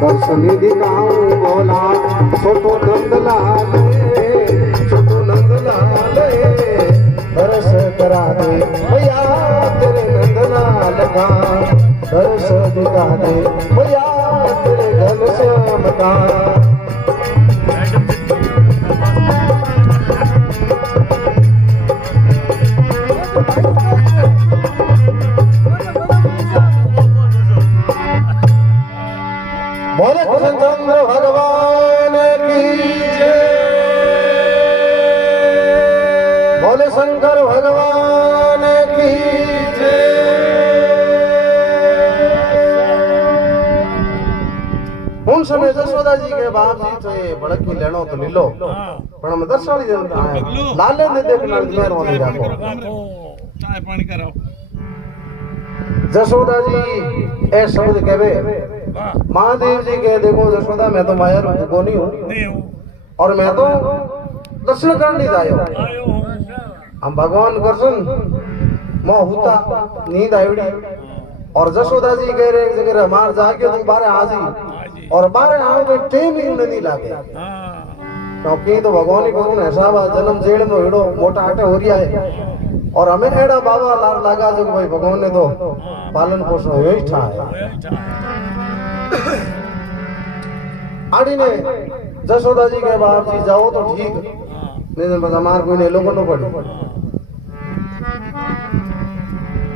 दर्शनी दिखाऊं बोला छोटो नंदलाल दर्श करा दे भैया तेरे नंदलाल का दर्श दिखा दे भैया तेरे घन श्याम का बोले कृष्णचंद्र भगवान की जय बोले शंकर भगवान की जय उन समय जसोदा जी के बाप जी तो ये बड़की लेनो तो लीलो पण हम दर्शाली देवता है लाले ने देखना मेहरबान नहीं राखो चाय पानी कराओ जसोदा जी ए शब्द कहवे महादेव जी कह देखो जसोदा मैं तो माया रूप को नहीं हूँ और मैं तो दर्शन करने जायो हम भगवान दर्शन मोह होता नींद आईड़ी और जसोदा जी कह रहे एक जगह मार जाके तू बारे हाजी और बारे आओ तो टाइम ही नहीं लागे क्योंकि तो भगवान ही कौन ऐसा जन्म जेल में हिड़ो मोटा आटे हो रिया है और हमें एड़ा बाबा लाल लगा जो भाई भगवान ने तो पालन पोषण यही था आड़ी ने जसोदा जी के बाप जी जाओ तो ठीक नहीं बस हमार कोई ने लोगों पड़ी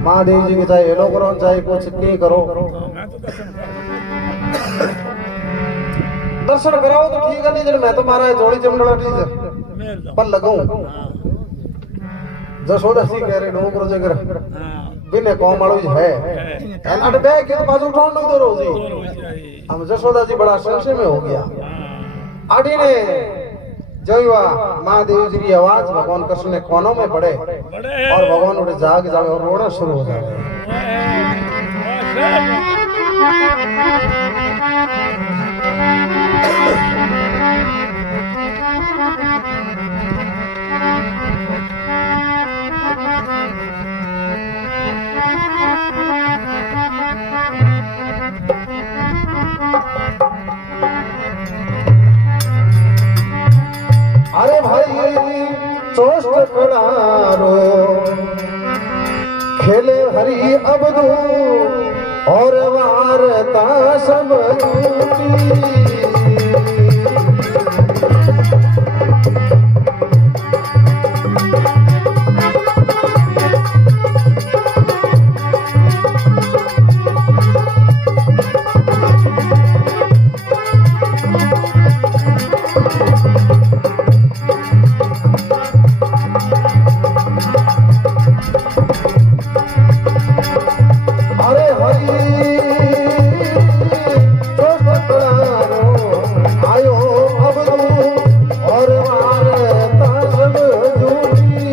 महादेव जी के चाहे हेलो करो चाहे कुछ नहीं करो मैं तो दर्शन कराओ तो ठीक है नहीं जन मैं तो मारा है जोड़ी चमड़ा टीचर मेल दो पर लगाऊं हाँ जसोदा सी कह रहे डोकरो जगर हाँ बिने कौम वालो है अट बे के तो बाजू उठाउन नहीं दो रोजी दो रोज चाहिए हम जसोदा जी बड़ा संशय में हो गया हाँ आड़ी ने जयवा महादेव जी की आवाज भगवान कृष्ण ने कोनों में पड़े बड़े और भगवान उठे जाग जावे और रोना शुरू हो जावे अरे भाई चोष्ट कड़ारो खेले हरि अबदू और वारता सब झूठी। अरे हरि चोष्ट कड़ारो आयो अबदू और वारता सब झूठी।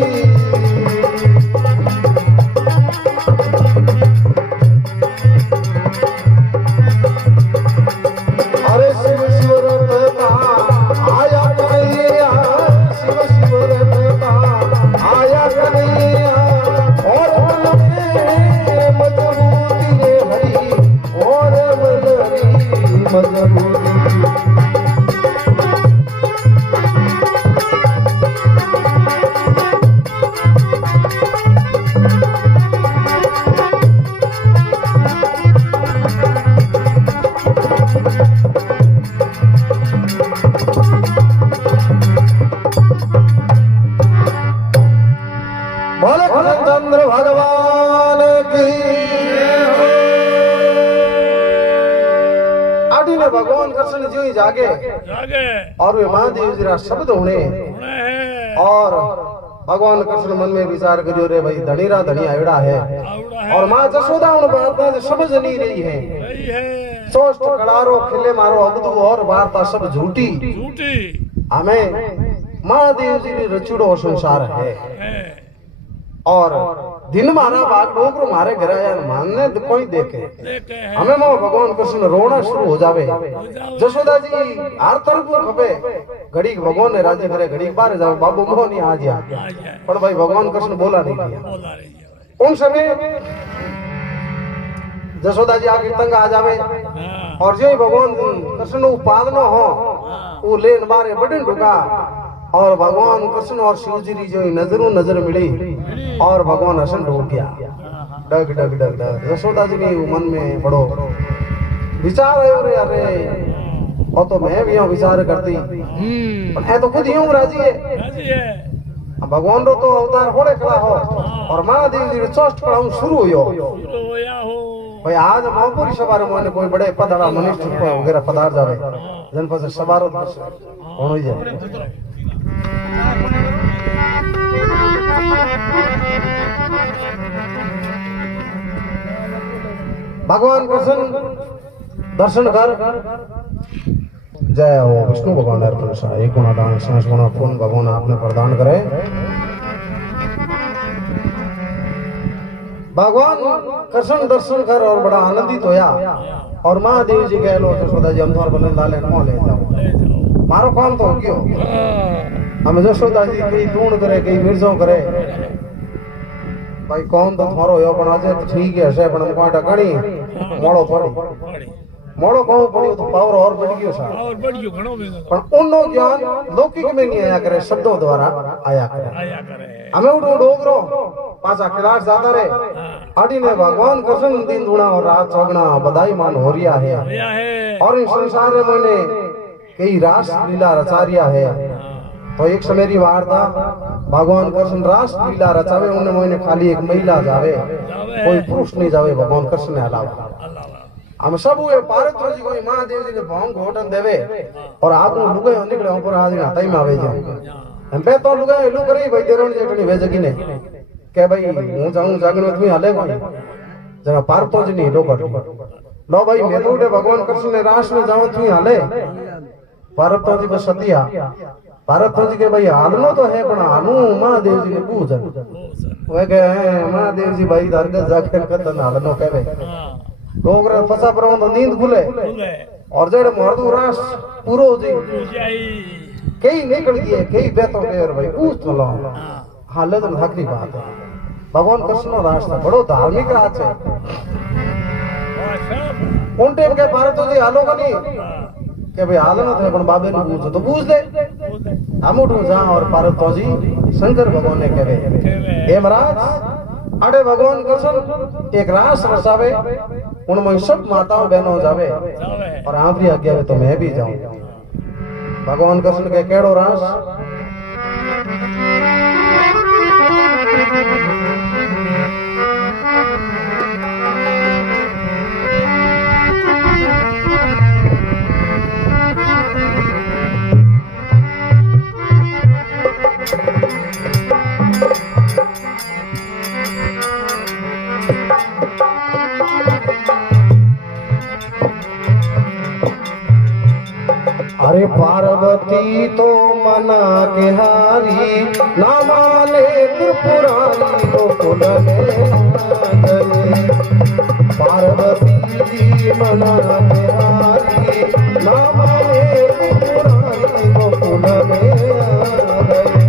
अरे शिव शिव रटता आया कन्हैया शिव शिव रटता आया कन्हैया और मन में मजबूती रे हरी और मन में मजबूती। बोले चंद्र भगवान की आदि ने भगवान कृष्ण जी ही जागे जागे और वे महादेव जी रा शब्द होने होने हैं और भगवान कृष्ण मन में विचार करियो रे भाई धनीरा धनी आयड़ा है आवड़ा है और माँ जसोदा उन वार्ता से समझ नहीं रही है सही है सोष्ट कड़ारो खिले मारो अबदू और वार्ता सब झूठी। झूठी हमें महादेव जी ने रचुड़ो संसार है है और दिन मारा बाग डोकरो मारे गिराया मानने तो कोई देखे देखे हैं हमें मां भगवान कृष्ण रोना शुरू हो जावे जसोदा जी आरतर को खपे घड़ी भगवान ने राजी करे घड़ी बाहर जाओ बाबू मोहन आ गया आ जाए पर भाई भगवान कृष्ण बोला नहीं दिया बोला रही है उन समय जसोदा जी आके तंग आ जावे हाँ और जो ही भगवान कृष्ण को पालनो हो वो लेन मारे बड़न ढुका और भगवान कृष्ण और शिव जी जो नजरों नजर मिली और भगवान हसन ढूंढ गया डग डग डग डग जसोदा जी के मन में बड़ो विचार आयो रे अरे और तो मैं भी यूं विचार करती पर है तो खुद यूं राजी है राजी है भगवान रो तो अवतार होड़े खड़ा हो और महादेव जी रे चोष्ट कराऊं शुरू हुयो शुरू होया हो भाई आज महापुरी सवार में कोई बड़े पदड़ा मनुष्य वगैरह पधार जावे जनपद से सवार होनो ही जाए भगवान कृष्ण दर्शन कर जय हो विष्णु भगवान अर्पण सा एक गुणादान सांस गुणा पूर्ण भगवान आपने प्रदान करे। भगवान कृष्ण दर्शन कर और बड़ा आनंदित होया और महादेव जी कह लो जसोदा जी हम तुम्हारे बल्ले लाले न ले जाओ ले जाओ मारो काम तो हो गयो हाँ हम जसोदा जी कई दूण करे कई मिर्जो करे भाई कौन तो थारो यो पण आज तो ठीक है से पण हमको टकणी मोड़ो पड़ी बड़ी मोड़ो कहूं पड़ी तो पावर और बढ़ गयो सा और बढ़ियो घणो में पण उन्नो ज्ञान लौकिक में नहीं आया करे शब्दों द्वारा आया करे आया करे हमें उठो डोगरो पाछा खिलाड़ जाता रे आड़ी ने भगवान कृष्ण दिन दुना और रात चौगना बधाई मान हो रिया है आया है और इस संसार में मैंने कई रास लीला रचारिया है तो एक समेरी वार्ता भगवान कृष्ण रास लीला रचावे उन्हें मोने खाली एक महिला जावे कोई पुरुष नहीं जावे भगवान कृष्ण ने अलावा हम सब हुए पार्वती जी कोई महादेव जी ने भोंग घोटन देवे और आप लुगाई निकले ऊपर आज हाथाई में आवे जाए हम पे तो लुगाई लुक रही भाई देरण जेठनी वे जगी ने के भाई हूं जाऊं जागनो तुम्ही हाले कोई जगह पार्वती जी नहीं लोकर लो भाई मैं तो भगवान कृष्ण ने रास में जाऊं तुम्ही हाले पार्वती जी बस सतिया पार्वती जी के भाई हालनो तो है पण हालू महादेव जी ने पूछ वे के महादेव जी भाई दरगाह जाके कतन हालनो कहवे डोगरा फसा पर तो नींद खुले और जेड़े मर्दू रास पूरो जी कई निकल गए कई बेतों के भाई पूछ तो लो हाले तो हकरी बात है भगवान कृष्ण रास था बड़ो धार्मिक राज है उन टाइम के पार्वती जी हालो का नहीं के भाई हालनो थे पण बाबे ने पूछ तो पूछ दे हम उठू जा और पार्वती जी शंकर भगवान ने कहे हे महाराज अरे भगवान कृष्ण एक रास रसावे उनमें सब माताओं बहनों जावे और आपकी आज्ञा में तो मैं भी जाऊं भगवान कृष्ण के केड़ो रास अरे पार्वती तो मना के हारी ना माने त्रिपुरारी तो कुल में आ गए पार्वती जी मना के हारी ना माने त्रिपुरारी तो कुल में आ गए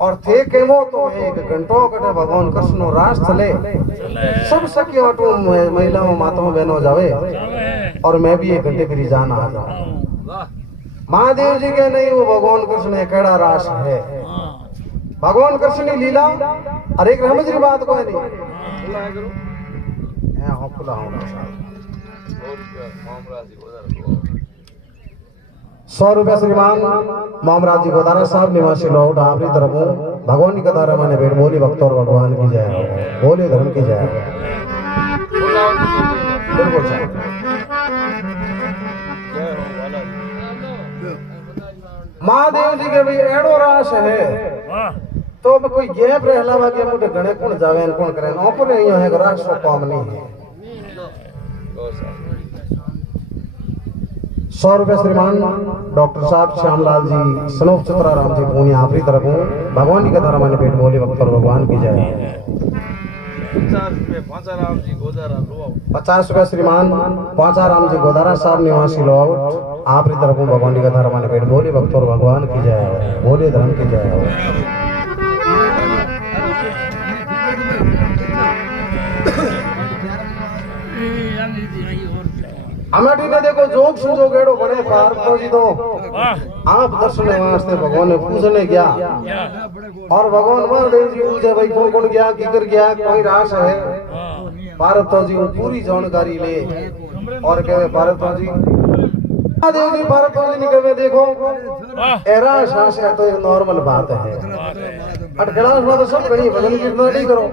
और थे केमो तो एक घंटों कटे भगवान कृष्ण रास चले सब सखी हटू महिलाओं माताओं बहनों जावे और मैं भी एक घंटे करी जाना आ जाऊं महादेव जी के नहीं वो भगवान कृष्ण ने केड़ा रास है भगवान कृष्ण की लीला और एक रमज की बात कोई नहीं है हाँ खुला हूँ 100 रुपया श्रीमान मोमराज जी गोदारा साहब निवासी लौट आपकी तरफ भगवान की कतार मैंने भेंट बोली भक्त और भगवान की जय बोले धर्म की जय बिल्कुल महादेव जी के भी एड़ो रास है तो मैं कोई गैप रहला के मुझे गणे कौन जावे कौन करे ऊपर नहीं है रास को काम नहीं है 100 रुपये श्रीमान डॉक्टर साहब श्यामलाल जी सनोप चित्राराम जी पूनी आपकी तरफ हूँ भगवान की कथा मैंने पेट बोले वक्त और भगवान की जय पांचाराम जी गोदारा लो 50 रुपया श्रीमान पांचाराम जी गोदारा साहब निवासी लो आप री तरफ भगवान की कथा रमाने पेट बोले भक्त और भगवान की जय बोले धर्म की जय हो। अमेठी ने देखो जोग सुजोग एड़ो बड़े पार तो जी तो आप दर्शन वास्ते भगवान ने पूजने गया और भगवान महादेव जी पूछे भाई कौन कौन गया किकर गया कोई रास है पार्वती जी पूरी जानकारी ले और कहे पार्वती जी महादेव जी पार्वती जी ने कहे देखो एरा सांस है तो नॉर्मल बात है अटकलास में तो सब कहीं भजन कीर्तन नहीं करो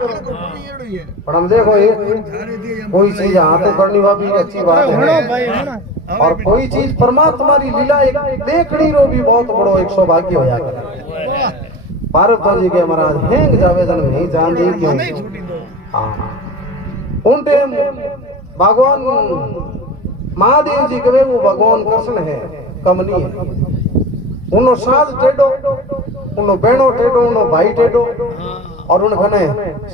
पर हम देखो ये कोई चीज हाथ करनी वाली अच्छी बात है और कोई चीज परमात्मा की लीला एक देखनी रो भी बहुत बड़ो एक सौभाग्य होया करे। पार्वती जी के महाराज हेंग जावे जन नहीं जान दी क्यों हां उन टाइम भगवान महादेव जी कहे वो भगवान कृष्ण है कमनी है उनो साज टेडो उनो बहनो टेडो उनो भाई टेडो और उन खने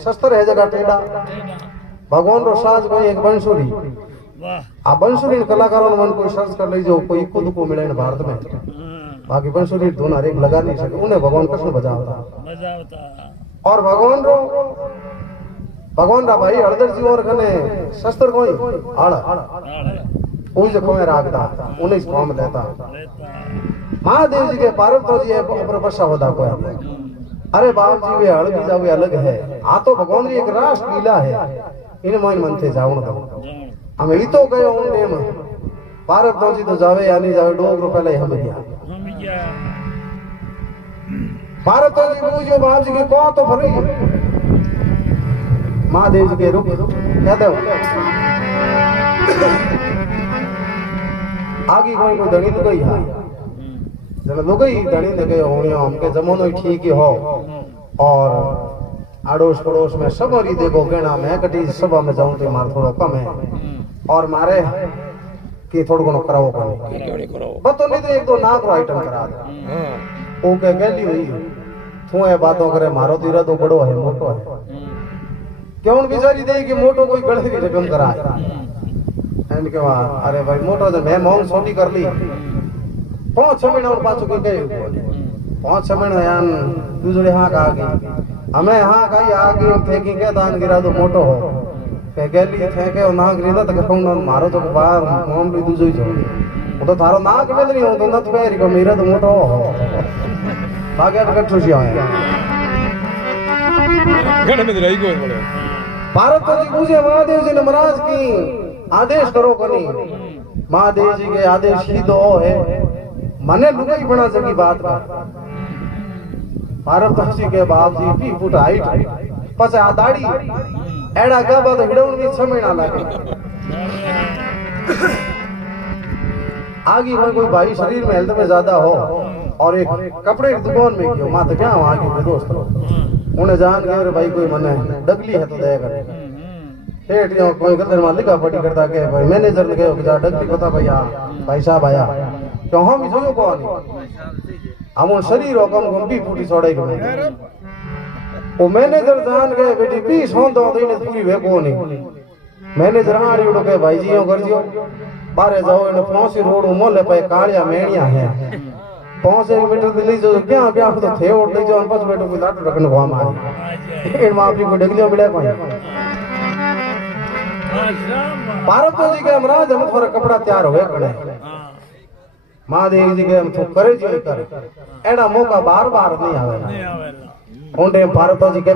शस्त्र है जगह टेडा भगवान रो साज कोई एक बंसुरी आ बंसुरी कलाकारों मन कोई सर्च कर लीजो कोई खुद को मिले न भारत में बाकी बंसुरी धुन हर एक लगा नहीं सके उन्हें भगवान कृष्ण बजावता और भगवान रा भाई हरदर जी और खने शस्त्र कोई आड़ कोई जो कोई रागदा उन्हें इस काम लेता महादेव जी के पार्वती जी पर बसा होता कोई अरे बाप जी वे हड़ भी जावे अलग है आ तो भगवान री एक रास लीला है इन मन मन थे जावण दो हम ई तो गयो उन डेम पार्वती जी तो जावे या नहीं जावे 2 रुपए हम गया पार्वती जी पूछो बाप जी के को तो फरी महादेव जी के रुक कहते हो आगे कोई को धनी तो गई है जब लोग ही धनी ने गए होने हमके जमानो ठीक ही हो और आड़ोस पड़ोस में सब और देखो कहना मैं कटी सभा में जाऊं तो मार थोड़ा कम है और मारे कि थोड़ा घणो कराओ बतो नहीं तो एक दो नाक रो आइटम करा दे ओ के गली हुई तू ये बातों करे मारो तीरा तो बड़ो है मोटो है क्यों बेचारी दे कि मोटो कोई गले की रकम कराए एंड के अरे भाई मोटो तो मैं मोंग छोटी कर ली 5-6 महीना और पाछो के गए 5-6 महीना यान दूसरे हां का गई हमें हां का आगे फेंकी के दान गिरा तो मोटो हो के गली फेंके और ना गिरा तो कहूं मारो तो बाहर मोम भी दूसरी जो वो तो थारो नाक में नहीं हो तो न तो पैर को मेरा तो मोटो हो बागे तो कठुसी आया घणे में रही कोई बोले पार्वती जी पूछे महादेव जी ने महाराज की आदेश करो कनी महादेव जी के आदेश ही तो है मने लुगाई बना सकी बात का पार्वती जी के बाप जी भी फुट हाइट पछे आ दाढ़ी एड़ा का बात हिडौन की 6 महीना लागे आगे कोई भाई शरीर में हेल्थ में ज्यादा हो और एक कपड़े की दुकान में गयो मां तो क्या वहां के दोस्त उन्हें जान के भाई कोई मने डगली है तो दया कर सेठ जो कोई गदर में लिखा पटी करता के भाई मैनेजर ने कहो कि जा डगली पता भैया भाई साहब आया क्यों हम जो को नहीं हम शरीर हो कम गंभी फूटी छोड़ाई को वो मैनेजर जान गए बेटी 20 हों दो दिन पूरी वे को नहीं मैनेजर हां रे उड़ो के भाई जी यो कर जियो बारे जाओ इन फांसी रोड मोले पे कालिया मेणिया है 5 मीटर दिल्ली जो क्या क्या तो थे और ले जो पास बैठो कोई लाटो रखने को हम आए इन मां भी को डगलियो मिले कोई पार्वती जी के महाराज हम थोड़ा कपड़ा तैयार हुए खड़े महादेव जी के हम तो करे जो कर एड़ा मौका बार बार नहीं आवे ओंडे पार्वती जी के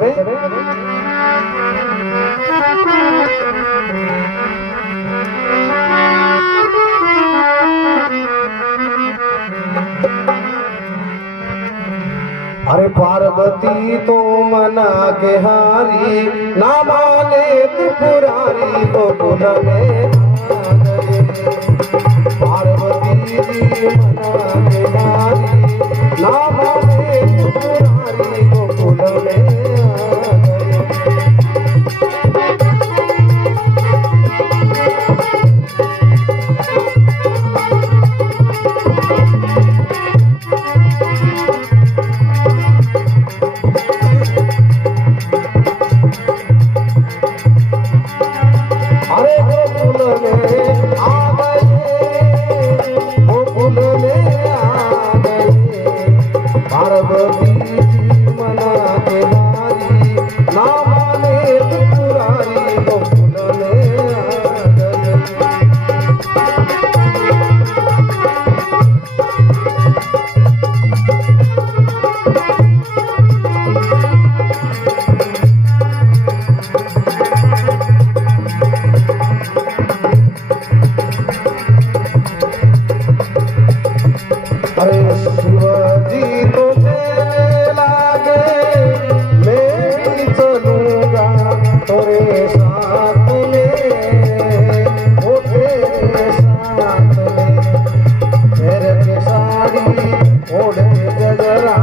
अरे पार्वती तो मना के हारी ना माने त्रिपुरारी तो कुल में पार्वती जी मना के हारी ना माने त्रिपुरारी तो कुल में पार्वती जी मना के हारी ना माने त्रिपुरारी गोकुल में आ गए। अरे शिवजी तो चलने लागे मैं भी चलूंगा तेरे साथ में ओ तेरे साथ में मेरे के साड़ी ओढ़ के गजरा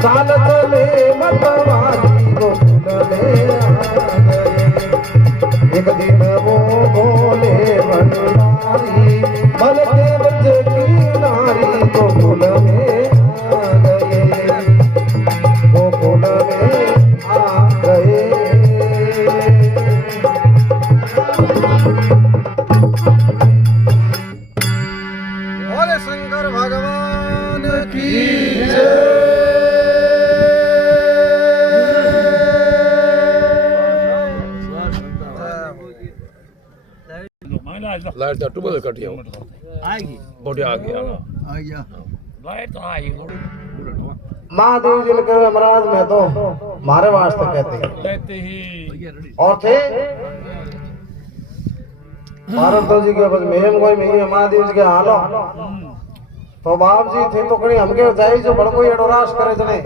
चाल चले मतवाली गोकुल में आ गए। एक दिन वो बोले भंडारी बल के बच्चे की नारी गोकुल में आ गए, गोकुल में आ गए। बोले शंकर भगवान की लाइट तो बदल कटी हो आएगी बोटे आ गया आ गया लाइट तो आई महादेव जी ने कहा महाराज मैं तो मारे वास्ते कहते ही और थे पार्वती जी के बस मेहम कोई नहीं है महादेव जी के हालो तो बाप जी थे तो कहीं हमके जाई जो बड़ कोई एडोराश करे जने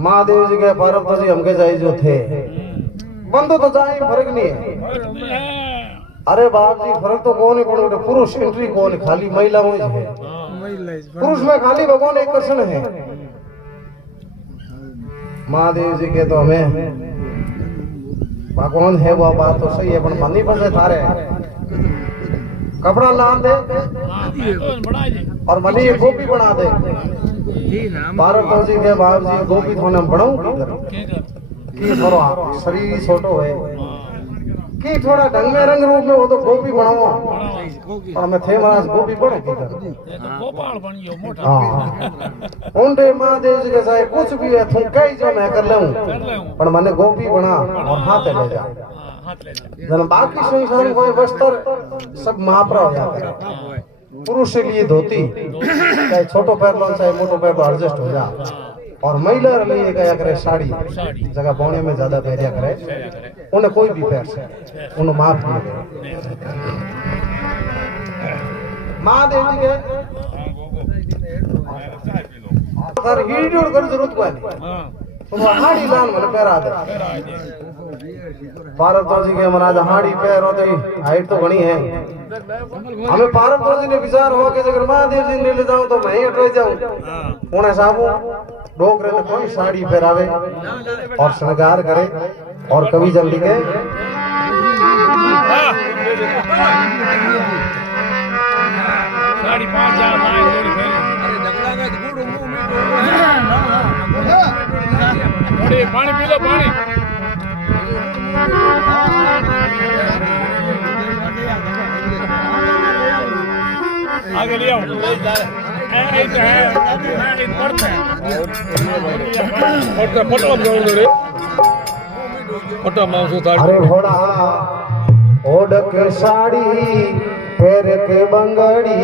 महादेव जी के पार्वती जी हमके जाई जो थे बंदो तो जाई फर्क नहीं है। अरे बाप जी फर्क तो कौन है कौन पुरुष एंट्री कौन है खाली महिला में है पुरुष में खाली भगवान एक कृष्ण है। महादेव जी के तो हमें भगवान है वो बात तो सही है पर मनी पर से थारे कपड़ा लान दे और मनी ये गोपी बना दे पार्वती जी के बाप जी गोपी थोड़ा बढ़ाऊं की थोड़ा शरीर छोटो है कि थोड़ा ढंग में रंग रूप में वो तो गोपी बनाओ और मैं थे महाराज गोपी बनो की गोपाल बनियो मोटा हाँ उनके महादेव जी के साथ कुछ भी है तुम कई जो मैं कर लूं पर मैंने गोपी बना और हाथ ले जा जन बाकी संसार कोई वस्त्र सब महाप्रा हो जाता है पुरुष के लिए धोती चाहे छोटो पैर लो चाहे मोटो पैर लो एडजस्ट हो जा और महिला लिए क्या करे साड़ी जगह पौने में ज्यादा पहरिया करे उन्हें कोई भी पैर से उन्हें माफ नहीं करे। महादेव जी के सर हीड़ जोड़ कर जरूरत कोई नहीं तो हाड़ी लान मैंने पैरा दे पार्वती जी के महाराज हाड़ी पैर होते हाइट तो घनी है हमें पार्वती जी ने विचार हुआ कि अगर महादेव जी ने ले जाऊं तो मैं ही अटक जाऊं उन्हें साबू डोकरे ने कोई साड़ी पहरावे और श्रृंगार करे और कवि जल लिखे साड़ी 5,000 पानी पी लो पानी आगे ले आओ अरे घोड़ा ओढ़ के साड़ी पैर के बंगड़ी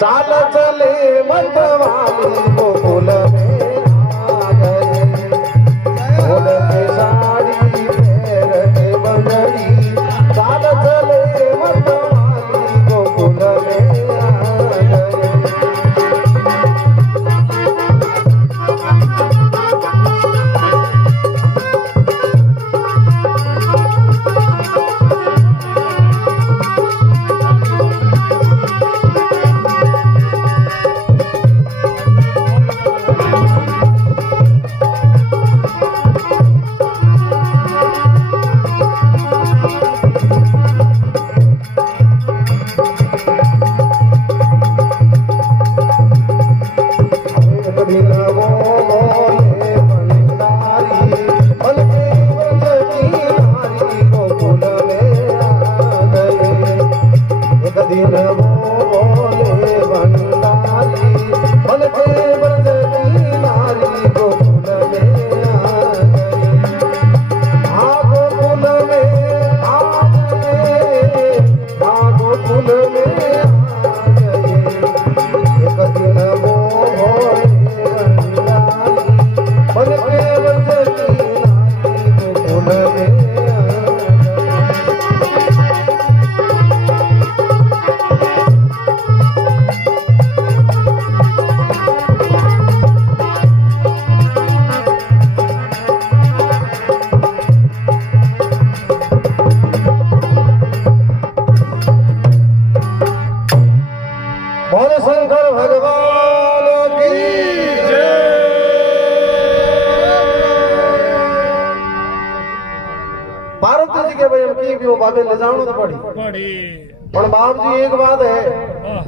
चाल चले मतवाली गोकुल में आ गए। ओढ़ के साड़ी पैर के बंगड़ी चाल चले मतवाली गोकुल में आ गए। के भाई हम की भी वो बाबे ले जानो तो पड़ी बड़ी पण बाप जी एक बात है हाँ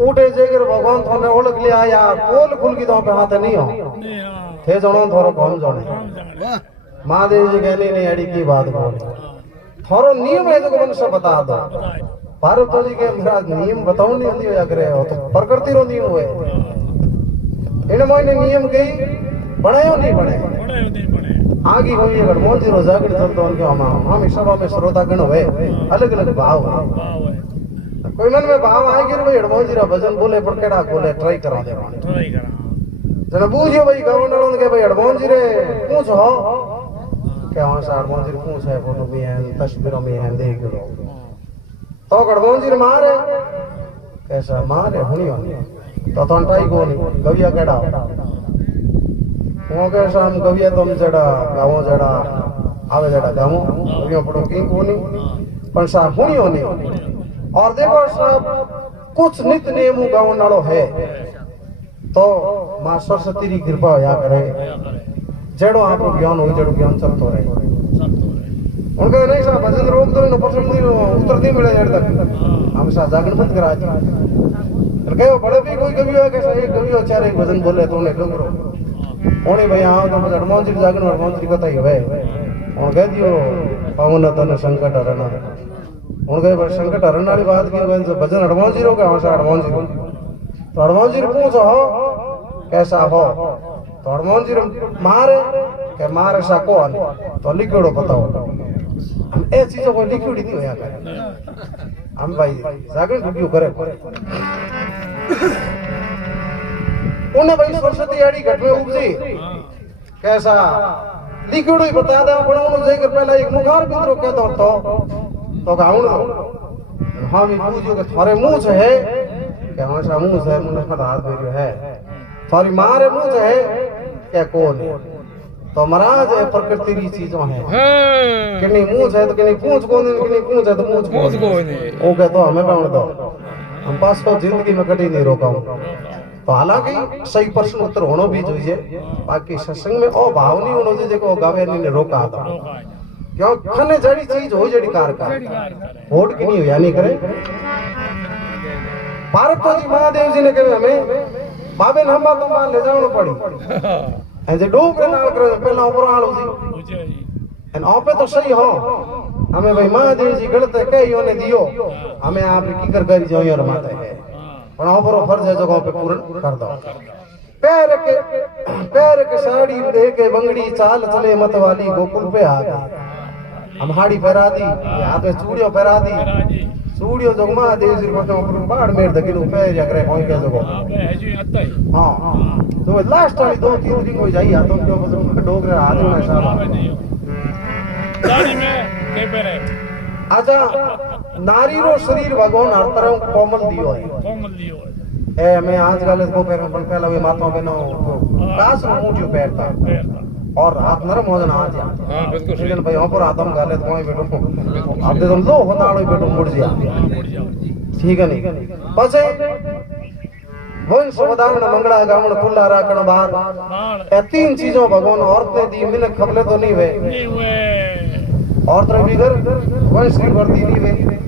उठे जेकर भगवान थोने ओळख लिया या कोल खुल की तो पे हाथ नहीं हो नहीं हाँ थे जणो थोरो कम जणे हम जाने महादेव जी कहने नहीं अड़ी की बात बोल थोरो नियम है जो मनुष्य बता दो बताए भारत तो जी के मेरा नियम बताओ नहीं होती या करे हो तो प्रकृति रो नियम हुए इन मोने नियम के बनायो नहीं बने बड़े नहीं बड़े आगे होई अगर मोंजी रो जागड़ चलतो उनके हम सभा में श्रोता गण हुए अलग अलग भाव है वाह वाह कोई मन में भाव आए कि भाई मोंजी रा भजन बोले पर केड़ा बोले ट्राई करा दे माने ट्राई करा जने बूझियो भाई गावण वालों के भाई मोंजी रे पूछो क्या हां सार मोंजी पूछ है फोटो भी है तस्वीरों में है देख लो तो गड़मोंजी रे मारे कैसा मारे हुनियो तो ट्राई को नहीं गविया केड़ा वो के शाम गविया तुम जड़ा गावो जड़ा आवे जड़ा गावो गविया पड़ो की कोनी पण सा हुनियो नहीं और देखो सब कुछ नित नियम गावो नालो है तो मां सरस्वती री कृपा होया करे जेड़ो आपको ज्ञान हो जेड़ो ज्ञान चलतो रहे उनका नहीं सा भजन रोक दो न परसम नहीं उत्तर नहीं मिले जेड़ तक हम सा जागरण मत करा जी कहो बड़े भी कोई कभी हो के एक कभी चारे भजन बोले तो उन्हें डुंगरो ओने भाई आओ तो हनुमान जी जागरण हनुमान जी कथा ही है उन कह दियो पवन तन संकट हरना उन कहे भाई संकट हरन वाली बात की भजन हनुमान जी रो का हनुमान जी तो हनुमान जी पूछो हो कैसा हो तो हनुमान जी मारे के मारे सा कौन तो लिखोड़ो बताओ हम ए चीजों को लिखोड़ी नहीं होया करे हम भाई जागरण ड्यूटी करे उन्हें भाई सरस्वती आड़ी घट में उपजी कैसा लिखोड़ो ही बता दे पण उन जेकर पहला एक मुखार बिंद्रो कह दो तो गाउन हां भी पूछो के थारे मुंह से है के हमेशा मुंह से मुंह में हाथ भेरियो है थारी मारे मुंह से है क्या कौन है तो महाराज प्रकृति की चीजों है किन्नी मूंछ है तो किन्नी पूंछ कौन है किन्नी पूंछ है तो मूंछ कौन है वो कहते हो हमें पाउंड दो हम पास को जिंदगी में कभी नहीं रोका हूं तो हालांकि सही प्रश्न उत्तर होना भी चाहिए बाकी सत्संग में ओ भाव नहीं होना चाहिए को गावे ने रोका था क्यों खने जड़ी चीज हो जड़ी कार का वोट की नहीं हो यानी करे भारत जी महादेव जी ने कहे हमें बाबे हम्बा तो ले जानो पड़ी ऐसे डोगरे नाल करे पहला ऊपर आलो जी एन ओपे तो सही हो हमें भाई महादेव जी गलत है कई ने दियो हमें आप की कर करी जो यार माते है पण ऊपर फर्ज है जगह पे पूर्ण कर दो पैर के साड़ी दे के बंगड़ी चाल चले मत वाली गोकुल पे आ गई हम हाड़ी पहरा दी हाथ में चूड़ियों पहरा दी चूड़ियों जगमा देव जी को ऊपर बाड़ मेर दगिनो पैर या करे कोई के जगह हां तो लास्ट वाली 2-3 दिन हो जाई हाथों के ऊपर डोगरे हाथ में साहब दाढ़ी में के पेरे अच्छा नारी रो शरीर भगवान हर तरह कोमल दियो है कोमल लियो है ए मैं आज गलत को पैरों पर पहला वे माथों पे नो कास मुंडियो पैर था और हाथ नरम हो जाना आज हां बिल्कुल लेकिन भाई ऊपर आदम गाले तो कोई बेटो आप दे लो होना वाले बेटो मुड़ जा ठीक है नहीं बस वंश वदान मंगला गावण खुला राखण बार ए 3 चीजों भगवान औरत ने दी मिन खबले तो नहीं हुए औरत बिगर वंश की वर्दी नहीं हुई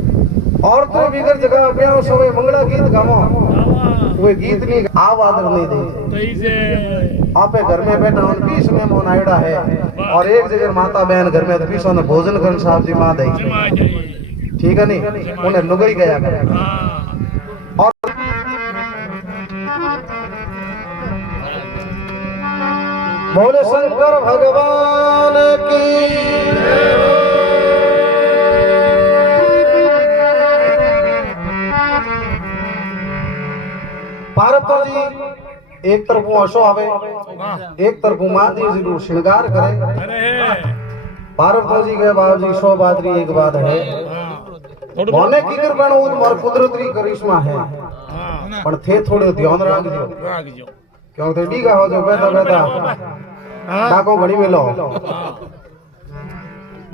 औरत बिगर जगह ब्याह सोवे मंगला गीत गावो वो गीत नहीं आवादर नहीं दे से आपे घर में बैठा उन 20 में मोन आइड़ा है और एक जगह माता बहन घर में 20 ने भोजन करन साहब जी मां दई ठीक है नहीं उन्हें लुगाई गया करे और बोले शंकर भगवान की पार्वती जी एक तरफ अशो आवे एक तरफ महादेव जी रू श्रृंगार करे अरे पार्वती जी के बाबू जी शो बादरी एक बात है मोने की कृपा उद मोर कुदरती करिश्मा है पण थे थोड़े ध्यान राखजो क्यों तो डीगा हो जो बैठा बैठा डाको घड़ी में लो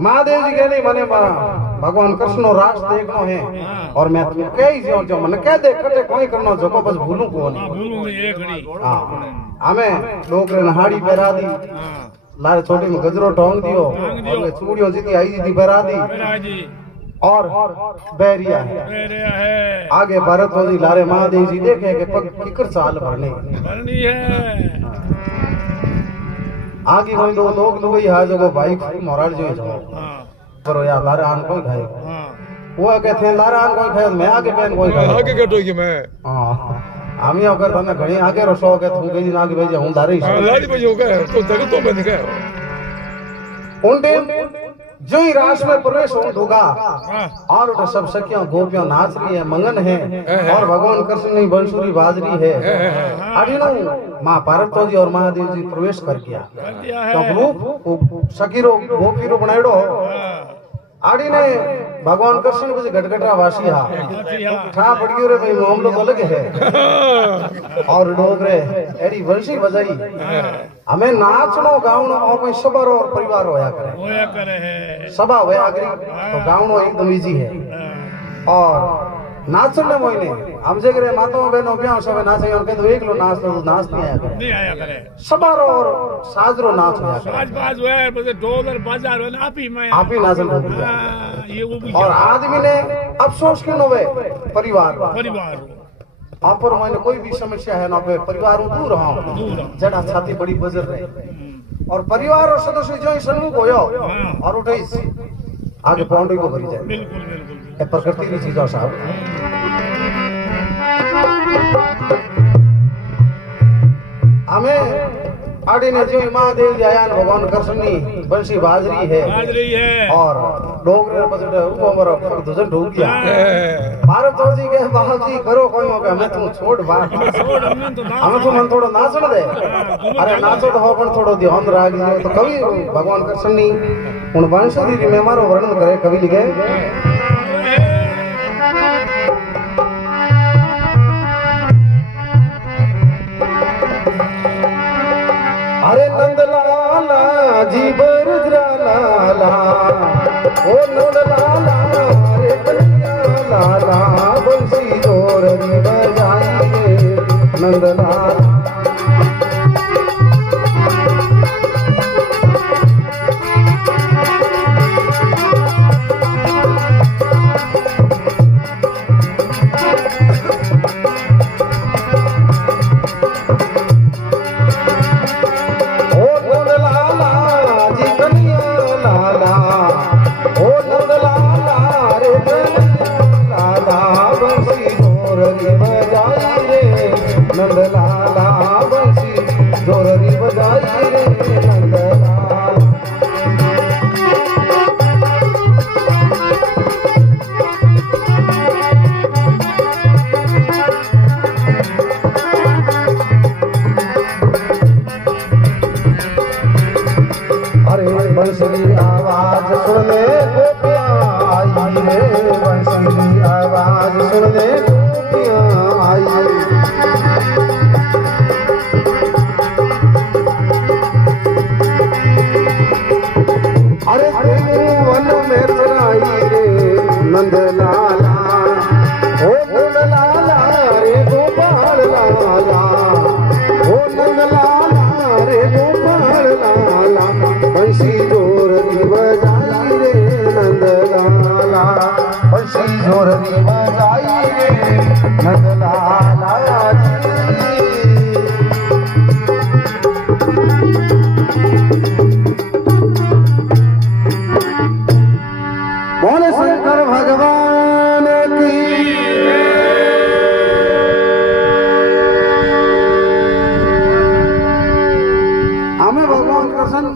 महादेव जी कहने मने भगवान कृष्ण रास देखनो है और मैं कई जो मन कह दे कटे कोई करनो जो को बस भूलू को नहीं भूलू एक घड़ी हां हमें लोग रे नहाड़ी पहरा दी लारे छोटी में गजरो टोंग दियो और चूड़ियों जीती आई जीती बरा दी जी और बैरिया है मेरे है आगे भारत जी लारे महादेव जी देखे के पग किकर साल भरने भरनी है आगे कोई दो लोग लुगई हा जो भाई मोराल जो जो हाँ पर यार लारे आन कोई खाए हाँ वो कहते हैं लारे आन कोई खाए मैं आगे पहन कोई खाए आगे कटो कि मैं हां आमी अगर तने घणी आगे रो शौक है तू कही ना कि भाई हूं लारे लाड़ी पे होगा तो तक तो मैं दिखा उन टाइम जो ही रास में प्रवेश हो होगा हाँ और उठ सब सखियां गोपियां नाच रही है मंगन है और भगवान कृष्ण की बंसुरी बाज रही है अडिनो मां पार्वती जी और महादेव जी प्रवेश कर गया कर दिया तो है ग्रुप सखीरो गोपीरो बनाइडो हाँ आड़ी ने भगवान कृष्ण बजे गटगटा वासी हा जी हाँ ठा पड़ गयो रे भाई मामलो तो अलग है और डोगरे एडी वंशी बजाई हमें नाचनो गावनो और कोई सबर और परिवार होया करे होया करे है सभा होया अग्री तो गावनो एकदम इजी है हाँ, और नाचने मोइने हम जे करे मातो बहनों ब्याह सब नाचे और के तो एक लो नाच लो नाच नहीं आया करे नहीं आया करे सबर और साजरो नाच होया करे आज बाज हुआ है बस ढोल और बाजार हुआ ना आप ही मैं आप ही नाचन हो गया हाँ, ये वो भी और आदमी ने अफसोस क्यों होवे परिवार परिवार आप पर मैंने कोई भी समस्या है ना पे परिवार दूर रहा दूर जड़ा छाती बड़ी बजर रहे और परिवार और सदस्य जो ही सन्मुख होयो और उठे आगे बाउंड्री को भरी जाए बिल्कुल बिल्कुल ये प्रकृति की चीजों साहब हमें आड़ी ने जो महादेव जी आया भगवान कृष्ण बंसी बाजरी है बाज रही है और डोगरे पसंद वो हमारा दुजन ढूंढ गया भारत जी के बाबू जी करो कोई मौका हमें तुम छोड़ बात छोड़ हमने तो ना हमें तो मन थोड़ा नाचण दे अरे नाचो तो हो पण थोड़ो ध्यान राख जो तो कवि भगवान कृष्ण नी उन वंशधि री में मारो वर्णन करे कवि लिखे अरे नंदलाला जी बरद्रा लाला ओ नंदलाला रे कन्या लाला बंसी जोर री बजाई रे नंदलाला ओ नंदलाला जी कन्या लाला ओ नंदलाला रे कन्या लाला बंसी जोर री बजाई रे नंदलाला बंसी जोर री बजाई रे नंदलाला अरे बंसरी आवाज सुन ले गोपियां आई रे बंसरी आवाज सुन ले गोपियां आई अरे तेरे वन में चराई रे नंदलाला ओ नंदलाला रे गोपाल लाला ओ नंदलाला रे गोपाल लाला बंसी जोर री बजाई रे नंदलाला बंसी जोर री बजाई रे नंदलाला जी बोले शंकर भगवान की हमें भगवान कृष्ण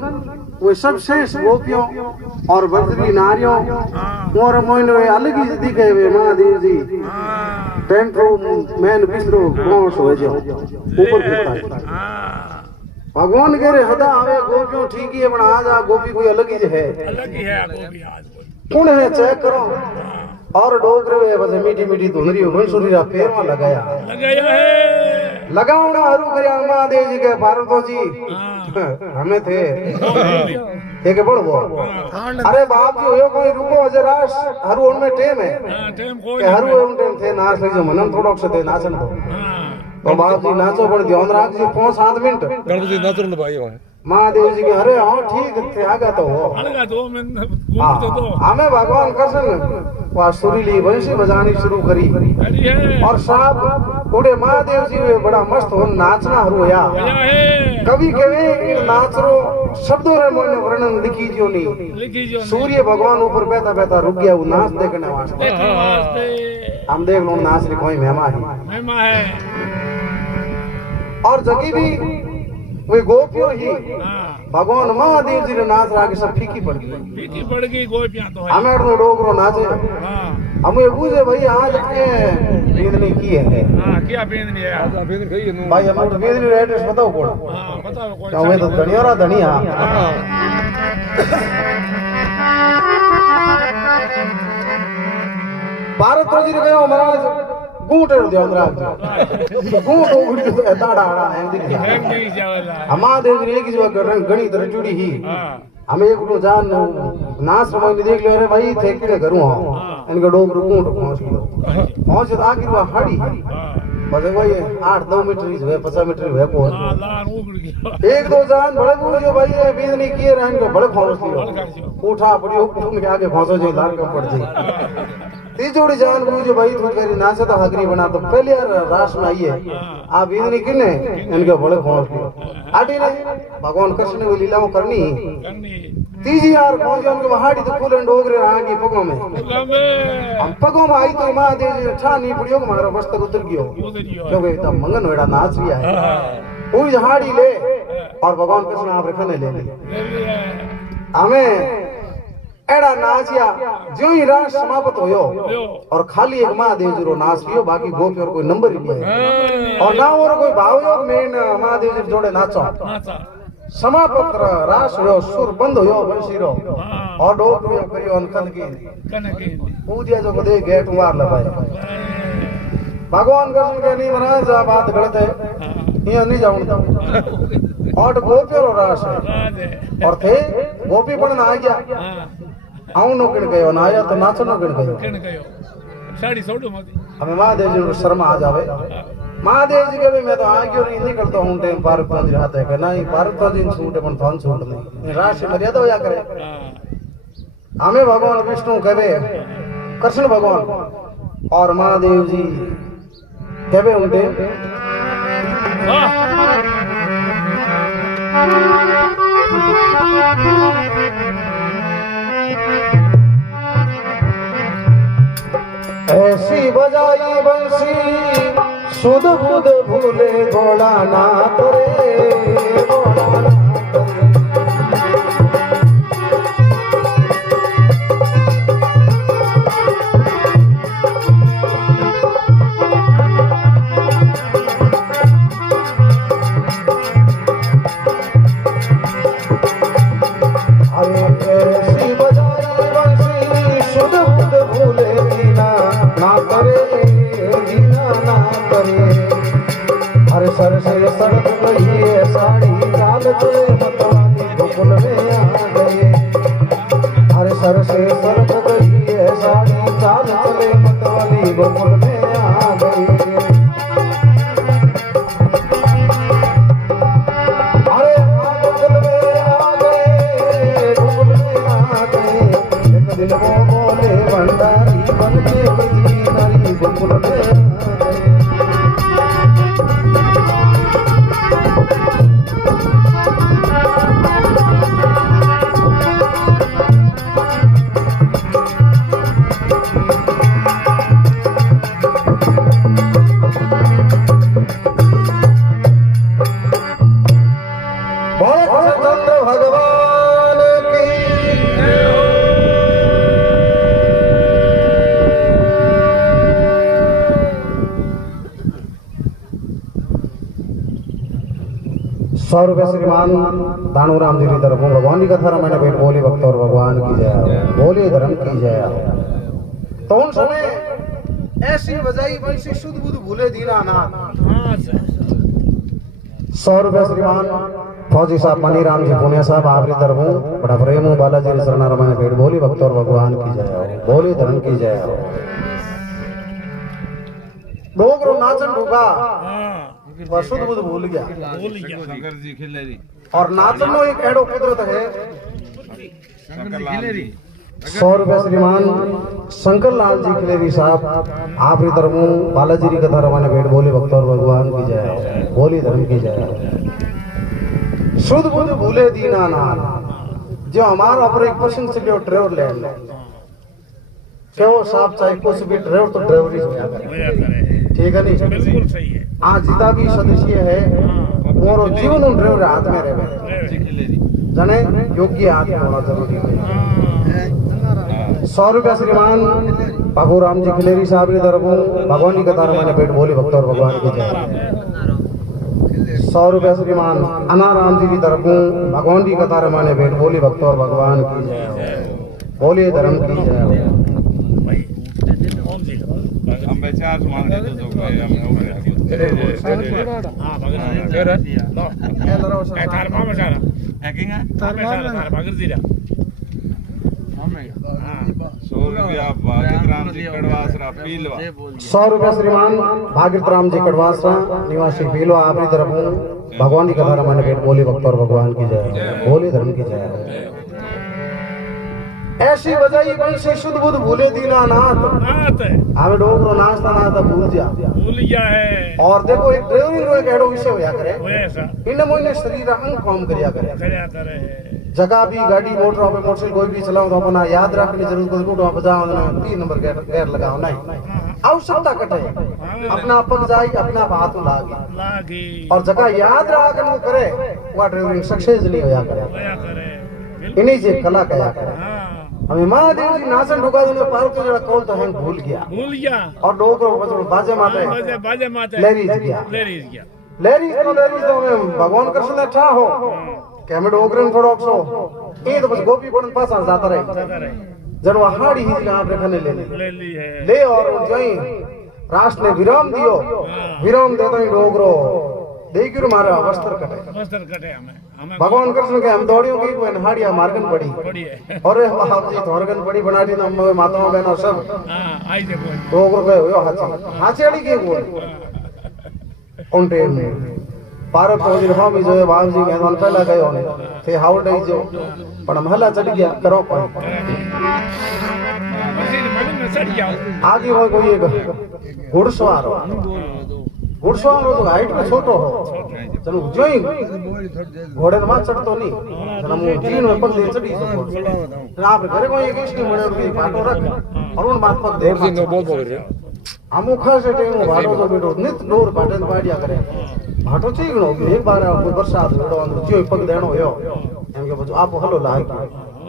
वो सब शेष गोपियों और बद्री नारियों और मोइन वे अलग ही दिखे हुए महादेव जी टेंट्रो मैन बिस्रो कौश हो जाओ ऊपर गिरता है भगवान कह रहे हदा आवे गोपियों ठीक ही है बना आज आ गोपी कोई अलग ही है अलग ही है वो भी आज कौन है चेक करो और डोगरे वे बस मीठी मीठी धुंधरी बंसुरी रा पैर में लगाया लगाया है लगाऊंगा हरू करिया महादेव जी के पार्वती जी हमें थे एक बड़ वो अरे बाप जी होयो कोई रुको जरा हरू उनमें टेम है हाँ, टाइम कोई के हरू उन टेम थे नाच ले जो मनन थोड़ो से थे नाचन दो हाँ तो बाप जी नाचो पर ध्यान राख जी 5-7 मिनट गणपति नाचन भाई वहां महादेव जी के अरे हाँ ठीक थे आगा तो हो अलगा तो मैं हाँ घूमते तो हमें भगवान कृष्ण वह सुरीली बंशी बजानी शुरू करी अरे है और साहब उड़े महादेव जी में बड़ा मस्त हो नाचना हुआ आया है कभी कभी नाचरो शब्दों रे मोने वर्णन लिखी जो नहीं लिखी जो सूर्य भगवान ऊपर बैठा बैठा रुक गया वो नाच देखने वास्ते देखने वास्ते हम देख लो नाच रे कोई मेहमान है महिमा है और जगी भी वे गोपियों ही हाँ भगवान महादेव जी ने नाच रहा के सब फीकी पड़ गई पीकी पड़ गई गोपियां तो है हमें तो डोगरो नाचे हाँ हम ये पूछे भाई आज के बींदनी की है हाँ क्या बेंदनी है आजा फिर कहिए नो भाई हम तो बींदनी एड्रेस बताओ कोड़ा हाँ बताओ कोई क्या हुए तो धनियारा धनिया भारत रोजी रे गयो महाराज गूंटे रो ध्यान राख गूंट उड़ के दाड़ा आड़ा है दिख है नहीं जावला हमा देख रे की जो गणी तरह जुड़ी ही हाँ हमें एक तो जान नाच समय ने देख लियो अरे भाई थे किड़े करूं इनका डोग गूंट पहुंच तो आखिर वो हड़ी हाँ बस वही 8-9 मीटर ही है 50 मीटर है पहुंच हाँ लान उगड़ गया एक दो जान बड़े बूढ़े भाई ये बीजनी किए रहन को बड़े फौज लियो उठा पड़ी उनके आगे फौसो जे लाल का पड़ जाए तीजोड़ी जान बूझो भाई तो करी नाचे तो हगरी बना तो पहले यार रास में आई है आप बीजनी किने इनके बड़े फौज लियो आटी नहीं भगवान कृष्ण ने लीलाओं करनी करनी तीजी यार पहुंचे उनके वहाड़ी तो फूलन डोगरे आगे पगों में लंबे हम पगों में आई तो महादेव जी ठा नहीं पड़ियो हमारा मस्तक उतर गयो उधरियो क्योंकि तब मंगन वेड़ा नाच रिया है पूरी जहाड़ी ले और भगवान कृष्ण आप रखने ले ली ले लिया हमें एड़ा नाचिया जो ही रास समाप्त होयो यो और खाली एक महादेव जी रो नाच लियो बाकी गोपी और कोई नंबर ही नहीं है हाँ और ना और कोई भाव योग मेन महादेव जी जोड़े नाचो नाचा समाप्त रास होयो सुर बंद होयो बंशी रो हाँ और डोक रो करियो अनकन की कनके पूजिया जो दे गेट मार लपाए भगवान कृष्ण के नहीं महाराज आ बात गलत है ये नहीं जाऊं और गोपी रो रास है राज और थे गोपी पण आ गया हाँ आऊं नो किन गयो ना आया तो नाचो नो किन गयो कन गयो साड़ी सोडो मत हमें महादेव जी को शर्म आ जावे महादेव जी के भी मैं तो आ गयो नहीं निकलता हूं टाइम पार पहुंच रहा है कि नहीं पार तो दिन छूटे पण थन छूट नहीं राशि मर्यादा होया करे हाँ हमें भगवान विष्णु कहवे कृष्ण भगवान और महादेव जी कहवे उनके ऐसी बजाई बंसी सुध बुध भूले भोला नाथ रे भोला नाथ रे अरे ऐसी बजाई बंसी सुध बुध भूले दीना ना करे दीना ना करे हर सर से सड़क गई है साड़ी चाल चले मतवाली गोकुल में आ गए हर सर से सड़क गई है साड़ी चाल चले मतवाली गोकुल में आ गए अरे गोकुल में आ गए गोकुल में आ गए एक दिन वो बोले भंडारी बन के बजी नारी गोकुल में आ गए चंद्र भगवान की सौ रुपये श्रीमान दानूराम जी की तरफ भगवान की कथा मैंने भेंट बोली भक्त और भगवान की जय बोली धर्म की जय तो उन समय ऐसी बजाई बंसी शुद्ध बुद्ध भूले दीना नाथ हाँ 100 रुपये श्रीमान फौजी साहब मनीराम जी पुणे साहब आपकी तरफ हूँ बड़ा प्रेम हूँ बालाजी ने शरणा रमाने भेंट बोली भक्त और भगवान की जय हो बोली धर्म की जय हो डोगरो नाचन ढूका हाँ पर शुद्ध बुद्ध भूल गया भूल गया शंकर जी खिलेरी और नाचनो एक एडो कुदरत है शंकर खिलेरी 100 रुपया श्रीमान शंकर लाल जी खिलेरी साहब आप ही धर्म बालाजी की कथा रवाने बैठ बोले भक्त और भगवान की जय बोली धर्म की जय शुद्ध बुद्ध भूले दीनानाथ जो हमारा अपर 1% से जो ड्राइवर लैंड क्या वो साहब चाहे कुछ भी ड्राइवर तो ड्राइवर ही होया करे होया करे ठीक है नहीं बिल्कुल सही है आज जितना भी सदस्य है मोरो जीवन उन ड्राइवर हाथ में रहे जी खिलेरी जाने योग्य हाथ में होना जरूरी है हाँ 100 रुपया श्रीमान बाबू राम जी खिलेरी साहब की तरफ भगवान की कथा रवाने बैठ बोले भक्त और भगवान की जय 100 रुपया श्रीमान अनाराम जी की तरफ भगवान की कथा रवाने बैठ बोले भक्त और भगवान की जय बोले धर्म की जय भाई कौन सी हम बेचार मान के तो भाई हम हाँ भगत लो तार मामा सारा हैकिंग है तार भगत जी रा 100 रुपया भाग्यराम जी कड़वासरा पीलवा 100 रुपया श्रीमान भागीरथ राम जी कड़वासरा निवासी पीलवा आपकी तरफ भगवान की कथा रवाने बैठ बोले भक्त और भगवान की जय बोले धर्म की जय ऐसी बजाई बंशी शुद्ध बुद्ध भूले दीनानाथ नाथ है हमें डोगरो नाचता नाचता भूल जा भूल गया है और देखो एक ड्राइविंग रो एक एडो विषय होया करे वो ऐसा इन मोने शरीर अंग काम करिया करे करया करे जगह भी गाड़ी मोटर पे मोटरसाइकिल कोई भी चलाओ तो अपना याद रखने की जरूरत को टूटा बजाओ ना 3 नंबर गेयर लगाओ नहीं आवश्यकता कटे अपना पग जाई अपना हाथ लागे लागी और जगह याद रखकर वो करे वो ड्राइविंग सक्सेस नहीं होया करे होया करे इन्हीं से कला कया करे हाँ हमें महादेव जी नाचन ढुका देने पार के जरा कौल तो हम भूल गया भूल गया और डोगरो बजो बाजे माते बाजे माते लेरीज गया लेरीज गया लेरीज तो हमें भगवान कृष्ण ने ठा हो कि हमें डोगरन थोड़ा सो ये तो बस गोपी बड़न पास आ जाता रहे जब वहाड़ी ही आप रखने ले ली है ले और जई राष्ट्र ने विराम दियो विराम देता ही डोगरो देखियो मारा वस्त्र कटे वस्त्र कटे हमें भगवान कृष्ण के हम दौड़ियों की कोई हाड़िया मार्गन पड़ी पड़ी है और आप जी थोरगन पड़ी बना दी ना माताओं बहनों सब हाँ आई देखो डोगरो गए हो हाथी हाथीड़ी के बोल उन टाइम में पारक तो जी स्वामी जो है बाप जी के पहला गए होने थे हाउड जो पण महला चढ़ गया करो कोई चढ़ गया आगे हो कोई एक घुड़सवार हो घुड़सवार हो तो हाइट में छोटो हो चलो जो ही घोड़े में चढ़तो नहीं चलो मुंह तीन में पग दे चढ़ी सको आप घरे कोई एक इसकी मड़े की बाटो रख और उन बात पग दे अमुखा से टेम भाटो तो बेटो नित डोर बाटन पाडिया करे भाटो चई गणो एक बार कोई बरसात बेटो अंदर जो पग देणो होयो एम के बजो आप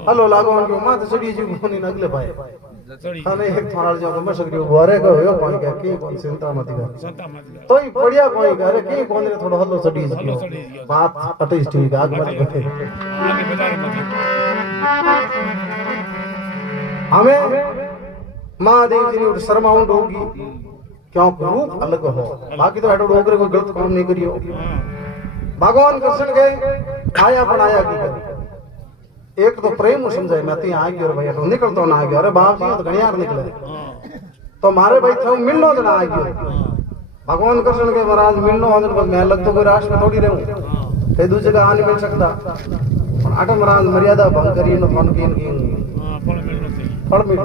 हलो लागो उनके माथे चढ़ी जी कोनी नगले भाई खाने एक थाल जो मैं सकरी बोरे को होयो कोई के कोन चिंता मत कर तो ही बढ़िया कोई करे के कोन रे थोड़ो हल्लो चढ़ी जी बात अटे ठीक आग मत बैठे हमें महादेव जी ने शर्माउंड होगी क्यों रूप अलग हो बाकी तो एडो डोगरे कोई गलत काम नहीं करियो भगवान कृष्ण के आया बनाया की कर एक तो प्रेम समझाए मैं तो आ गयो रे भाई तो निकलतो ना आ गयो अरे बाप जी तो घणियार निकले तो मारे भाई थे मिलनो जना आ गयो भगवान कृष्ण के महाराज मिलनो होने पर मैं अलग तो कोई राष्ट्र में थोड़ी रहूं ते दूसरी जगह आ नहीं मिल सकता और आटा महाराज मर्यादा भंग करी न फोन की फल मिल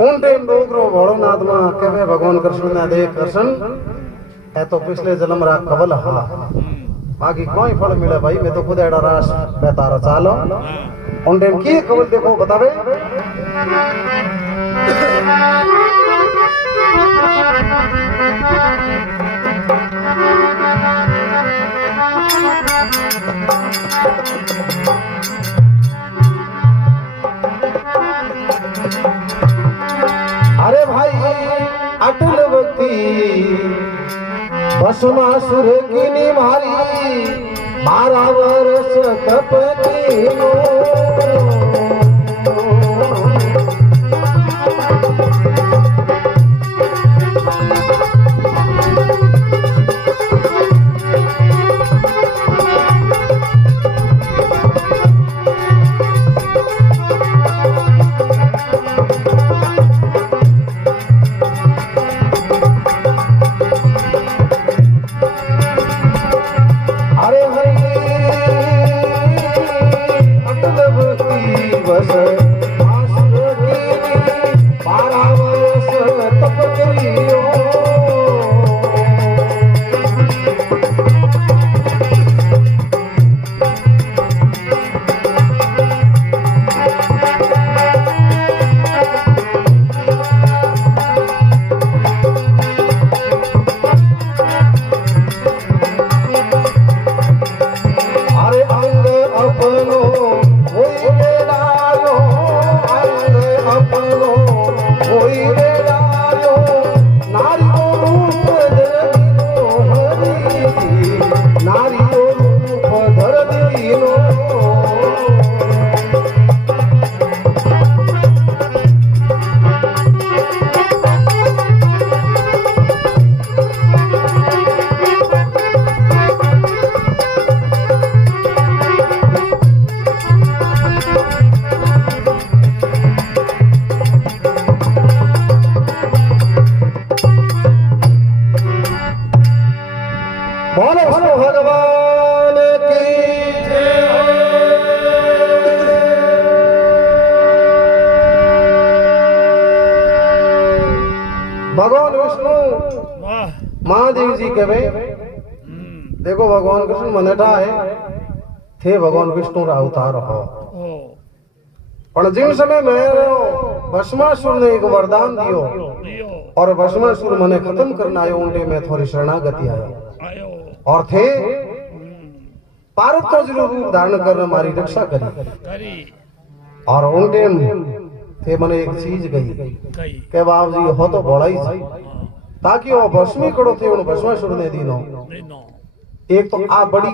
उन टाइम डोगरो भोलेनाथ में कहवे भगवान कृष्ण ने देख कृष्ण है तो पिछले जन्म रा कवल हा बाकी कोई फल मिले भाई मैं तो खुद एड़ा रास बेतारा चालो उन टाइम की कवल देखो बतावे अरे भाई अटल भक्ति भस्मासुर की मारी 12 वर्ष तप कीनो दस आसुर कीनी 12 वर्ष तप करियो भगवान की भगवान विष्णु महादेव जी के भाई देखो भगवान कृष्ण मनेटा है थे भगवान विष्णु रा अवतार हो पर जिन समय में भस्मासुर ने एक वरदान दियो और भस्मासुर मने खत्म करना आयो उनके में थोड़ी शरणागति आयो और थे पार्वत जी रूप धारण करने हमारी रक्षा करी और उनके थे मने एक चीज गई के बाप जी हो तो बड़ा ही ताकि वो भस्मी कड़ो थे उन भस्मासुर ने दीनो एक तो आ बड़ी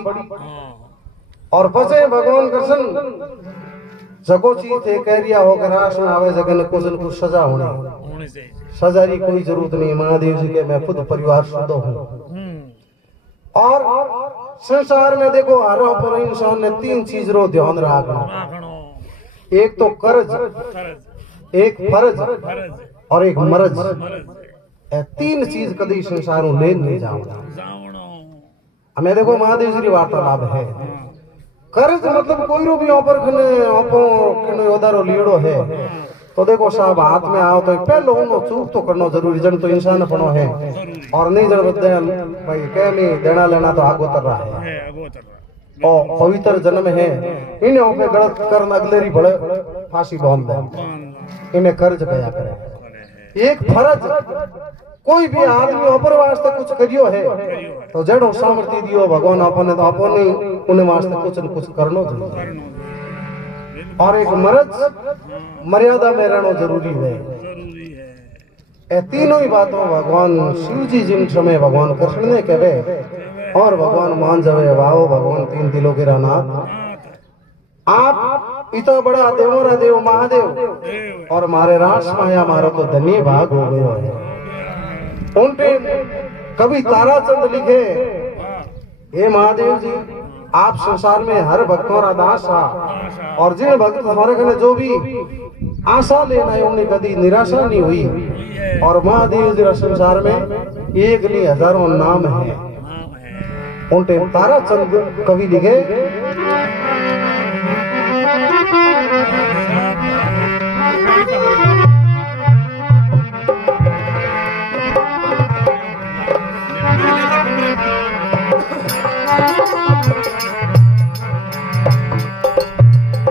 और पचे भगवान कृष्ण जगो चीज थे कहरिया होकर रास में आवे जगन कुछ न कुछ सजा होने सजा की कोई जरूरत नहीं महादेव जी के मैं खुद परिवार शुद्ध हूँ और संसार में देखो हर पर इंसान ने 3 चीज रो ध्यान रखना एक तो कर्ज एक फर्ज और एक मरज 3 चीज कभी संसार में ले नहीं जाओ हमें देखो महादेव जी की वार्तालाप है कर्ज मतलब कोई रो भी ऑफर खने ऑपो कनो योदारो लीड़ो है तो देखो साहब हाथ में आओ तो पहले उनो चूक तो करना जरूरी जन तो इंसान अपनो है और नहीं जन बदे भाई कह नहीं देना लेना तो आगो तर रहा है ओ पवित्र जन्म है इन्हें पे गलत करना अगलेरी बड़े फांसी बांध दे इन्हें कर्ज कया करे एक फर्ज कोई भी आदमी ऊपर वास्ते कुछ करियो है तो जड़ो सामर्थ्य दियो भगवान अपने तो अपने उन्हें वास्ते कुछ न कुछ करनो जरूरी और एक मर्ज मर्यादा में रहना जरूरी है ए तीनों ही बातों भगवान शिव जी जिन समय भगवान कृष्ण ने कहे और भगवान मान जावे वाओ भगवान 3 दिलों के रानाथ आप इतना बड़ा देवोरा देव महादेव और मारे रास माया मारो तो धन्य भाग हो गयो है उनपे कभी ताराचंद लिखे हे महादेव जी आप संसार में हर भक्तों का दास है और जिन भक्त हमारे घने जो भी आशा लेना है उन्हें कभी निराशा नहीं हुई और महादेव जी संसार में एक नहीं हजारों नाम है उनके ताराचंद कवि लिखे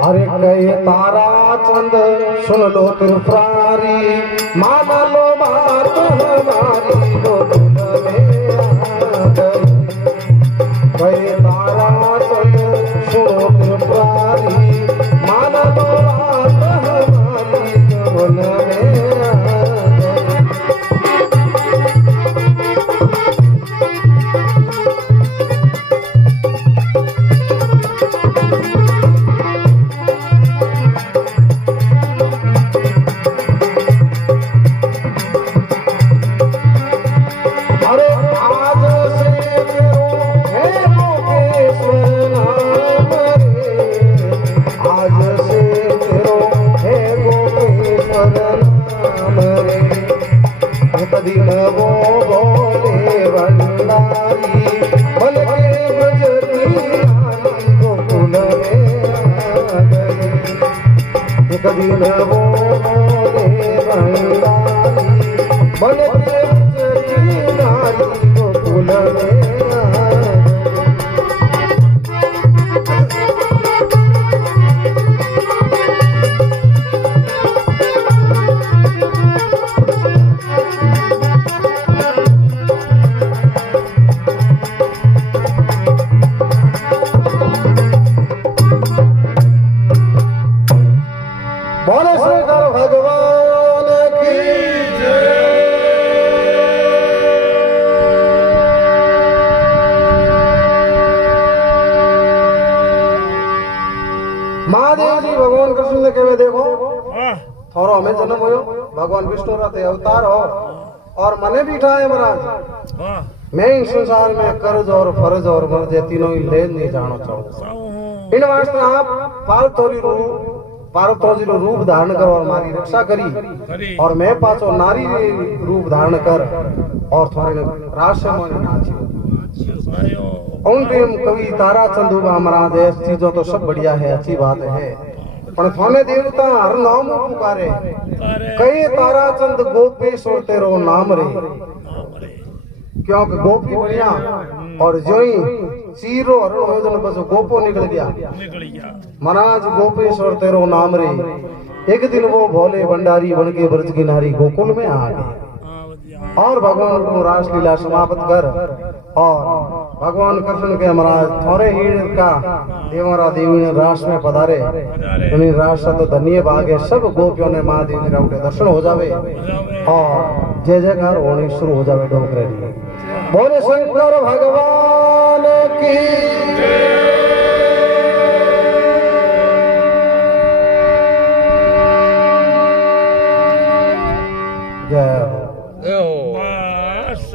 अरे कहे ताराचंद सुन लो त्रिपुरारी मान लो बात हमारी तो दिल में आ गई कहे ताराचंद सुनो त्रिपुरारी मान लो बात हमारी तो दिल में आ गई एक दिन वो बोले भंडारी मन के चली नारी गोकुल में बोले शंकर भगवान की महादेव जी भगवान कृष्ण ने कहवे देखो हाँ थोरो हमें जन्म होयो भगवान विष्णु राते अवतार हो और मने बिठा है महाराज हाँ मैं इस संसार में कर्ज और फर्ज और मर्ज तीनों ही लेन नहीं जानो चाहूँ साहू इन वास्ते आप पार्वती रूप धारण कर और मारी रक्षा करी हरी और मैं पाछो नारी रूप धारण कर और थोड़े राष्ट्र में नाची सायो उन प्रेम कवि ताराचंद हुआ महाराज ऐसी चीजों तो सब बढ़िया है अच्छी बात है पर थाने देवता हर नाम पुकारे तारे कई ताराचंद गोपेश्वर तेरो नाम रे क्योंकि गोपी बढ़िया और जो ही चीरो हरण हो जन बस गोपो निकल गया निकल गया महाराज गोपेश्वर तेरो नाम रे एक दिन वो भोले भंडारी बन के ब्रज की नारी गोकुल में आ गए हाँ बढ़िया और भगवान को रासलीला समाप्त कर और भगवान कृष्ण के महाराज थोड़े ही का देवरा देवी ने रास में पधारे उन्हीं रास तो धन्य भागे सब गोपियों ने माँ देवी का उठे दर्शन हो जावे और जय जयकार होने शुरू हो जावे डोकरे लिए बोले शंकर भगवान की जय हो बस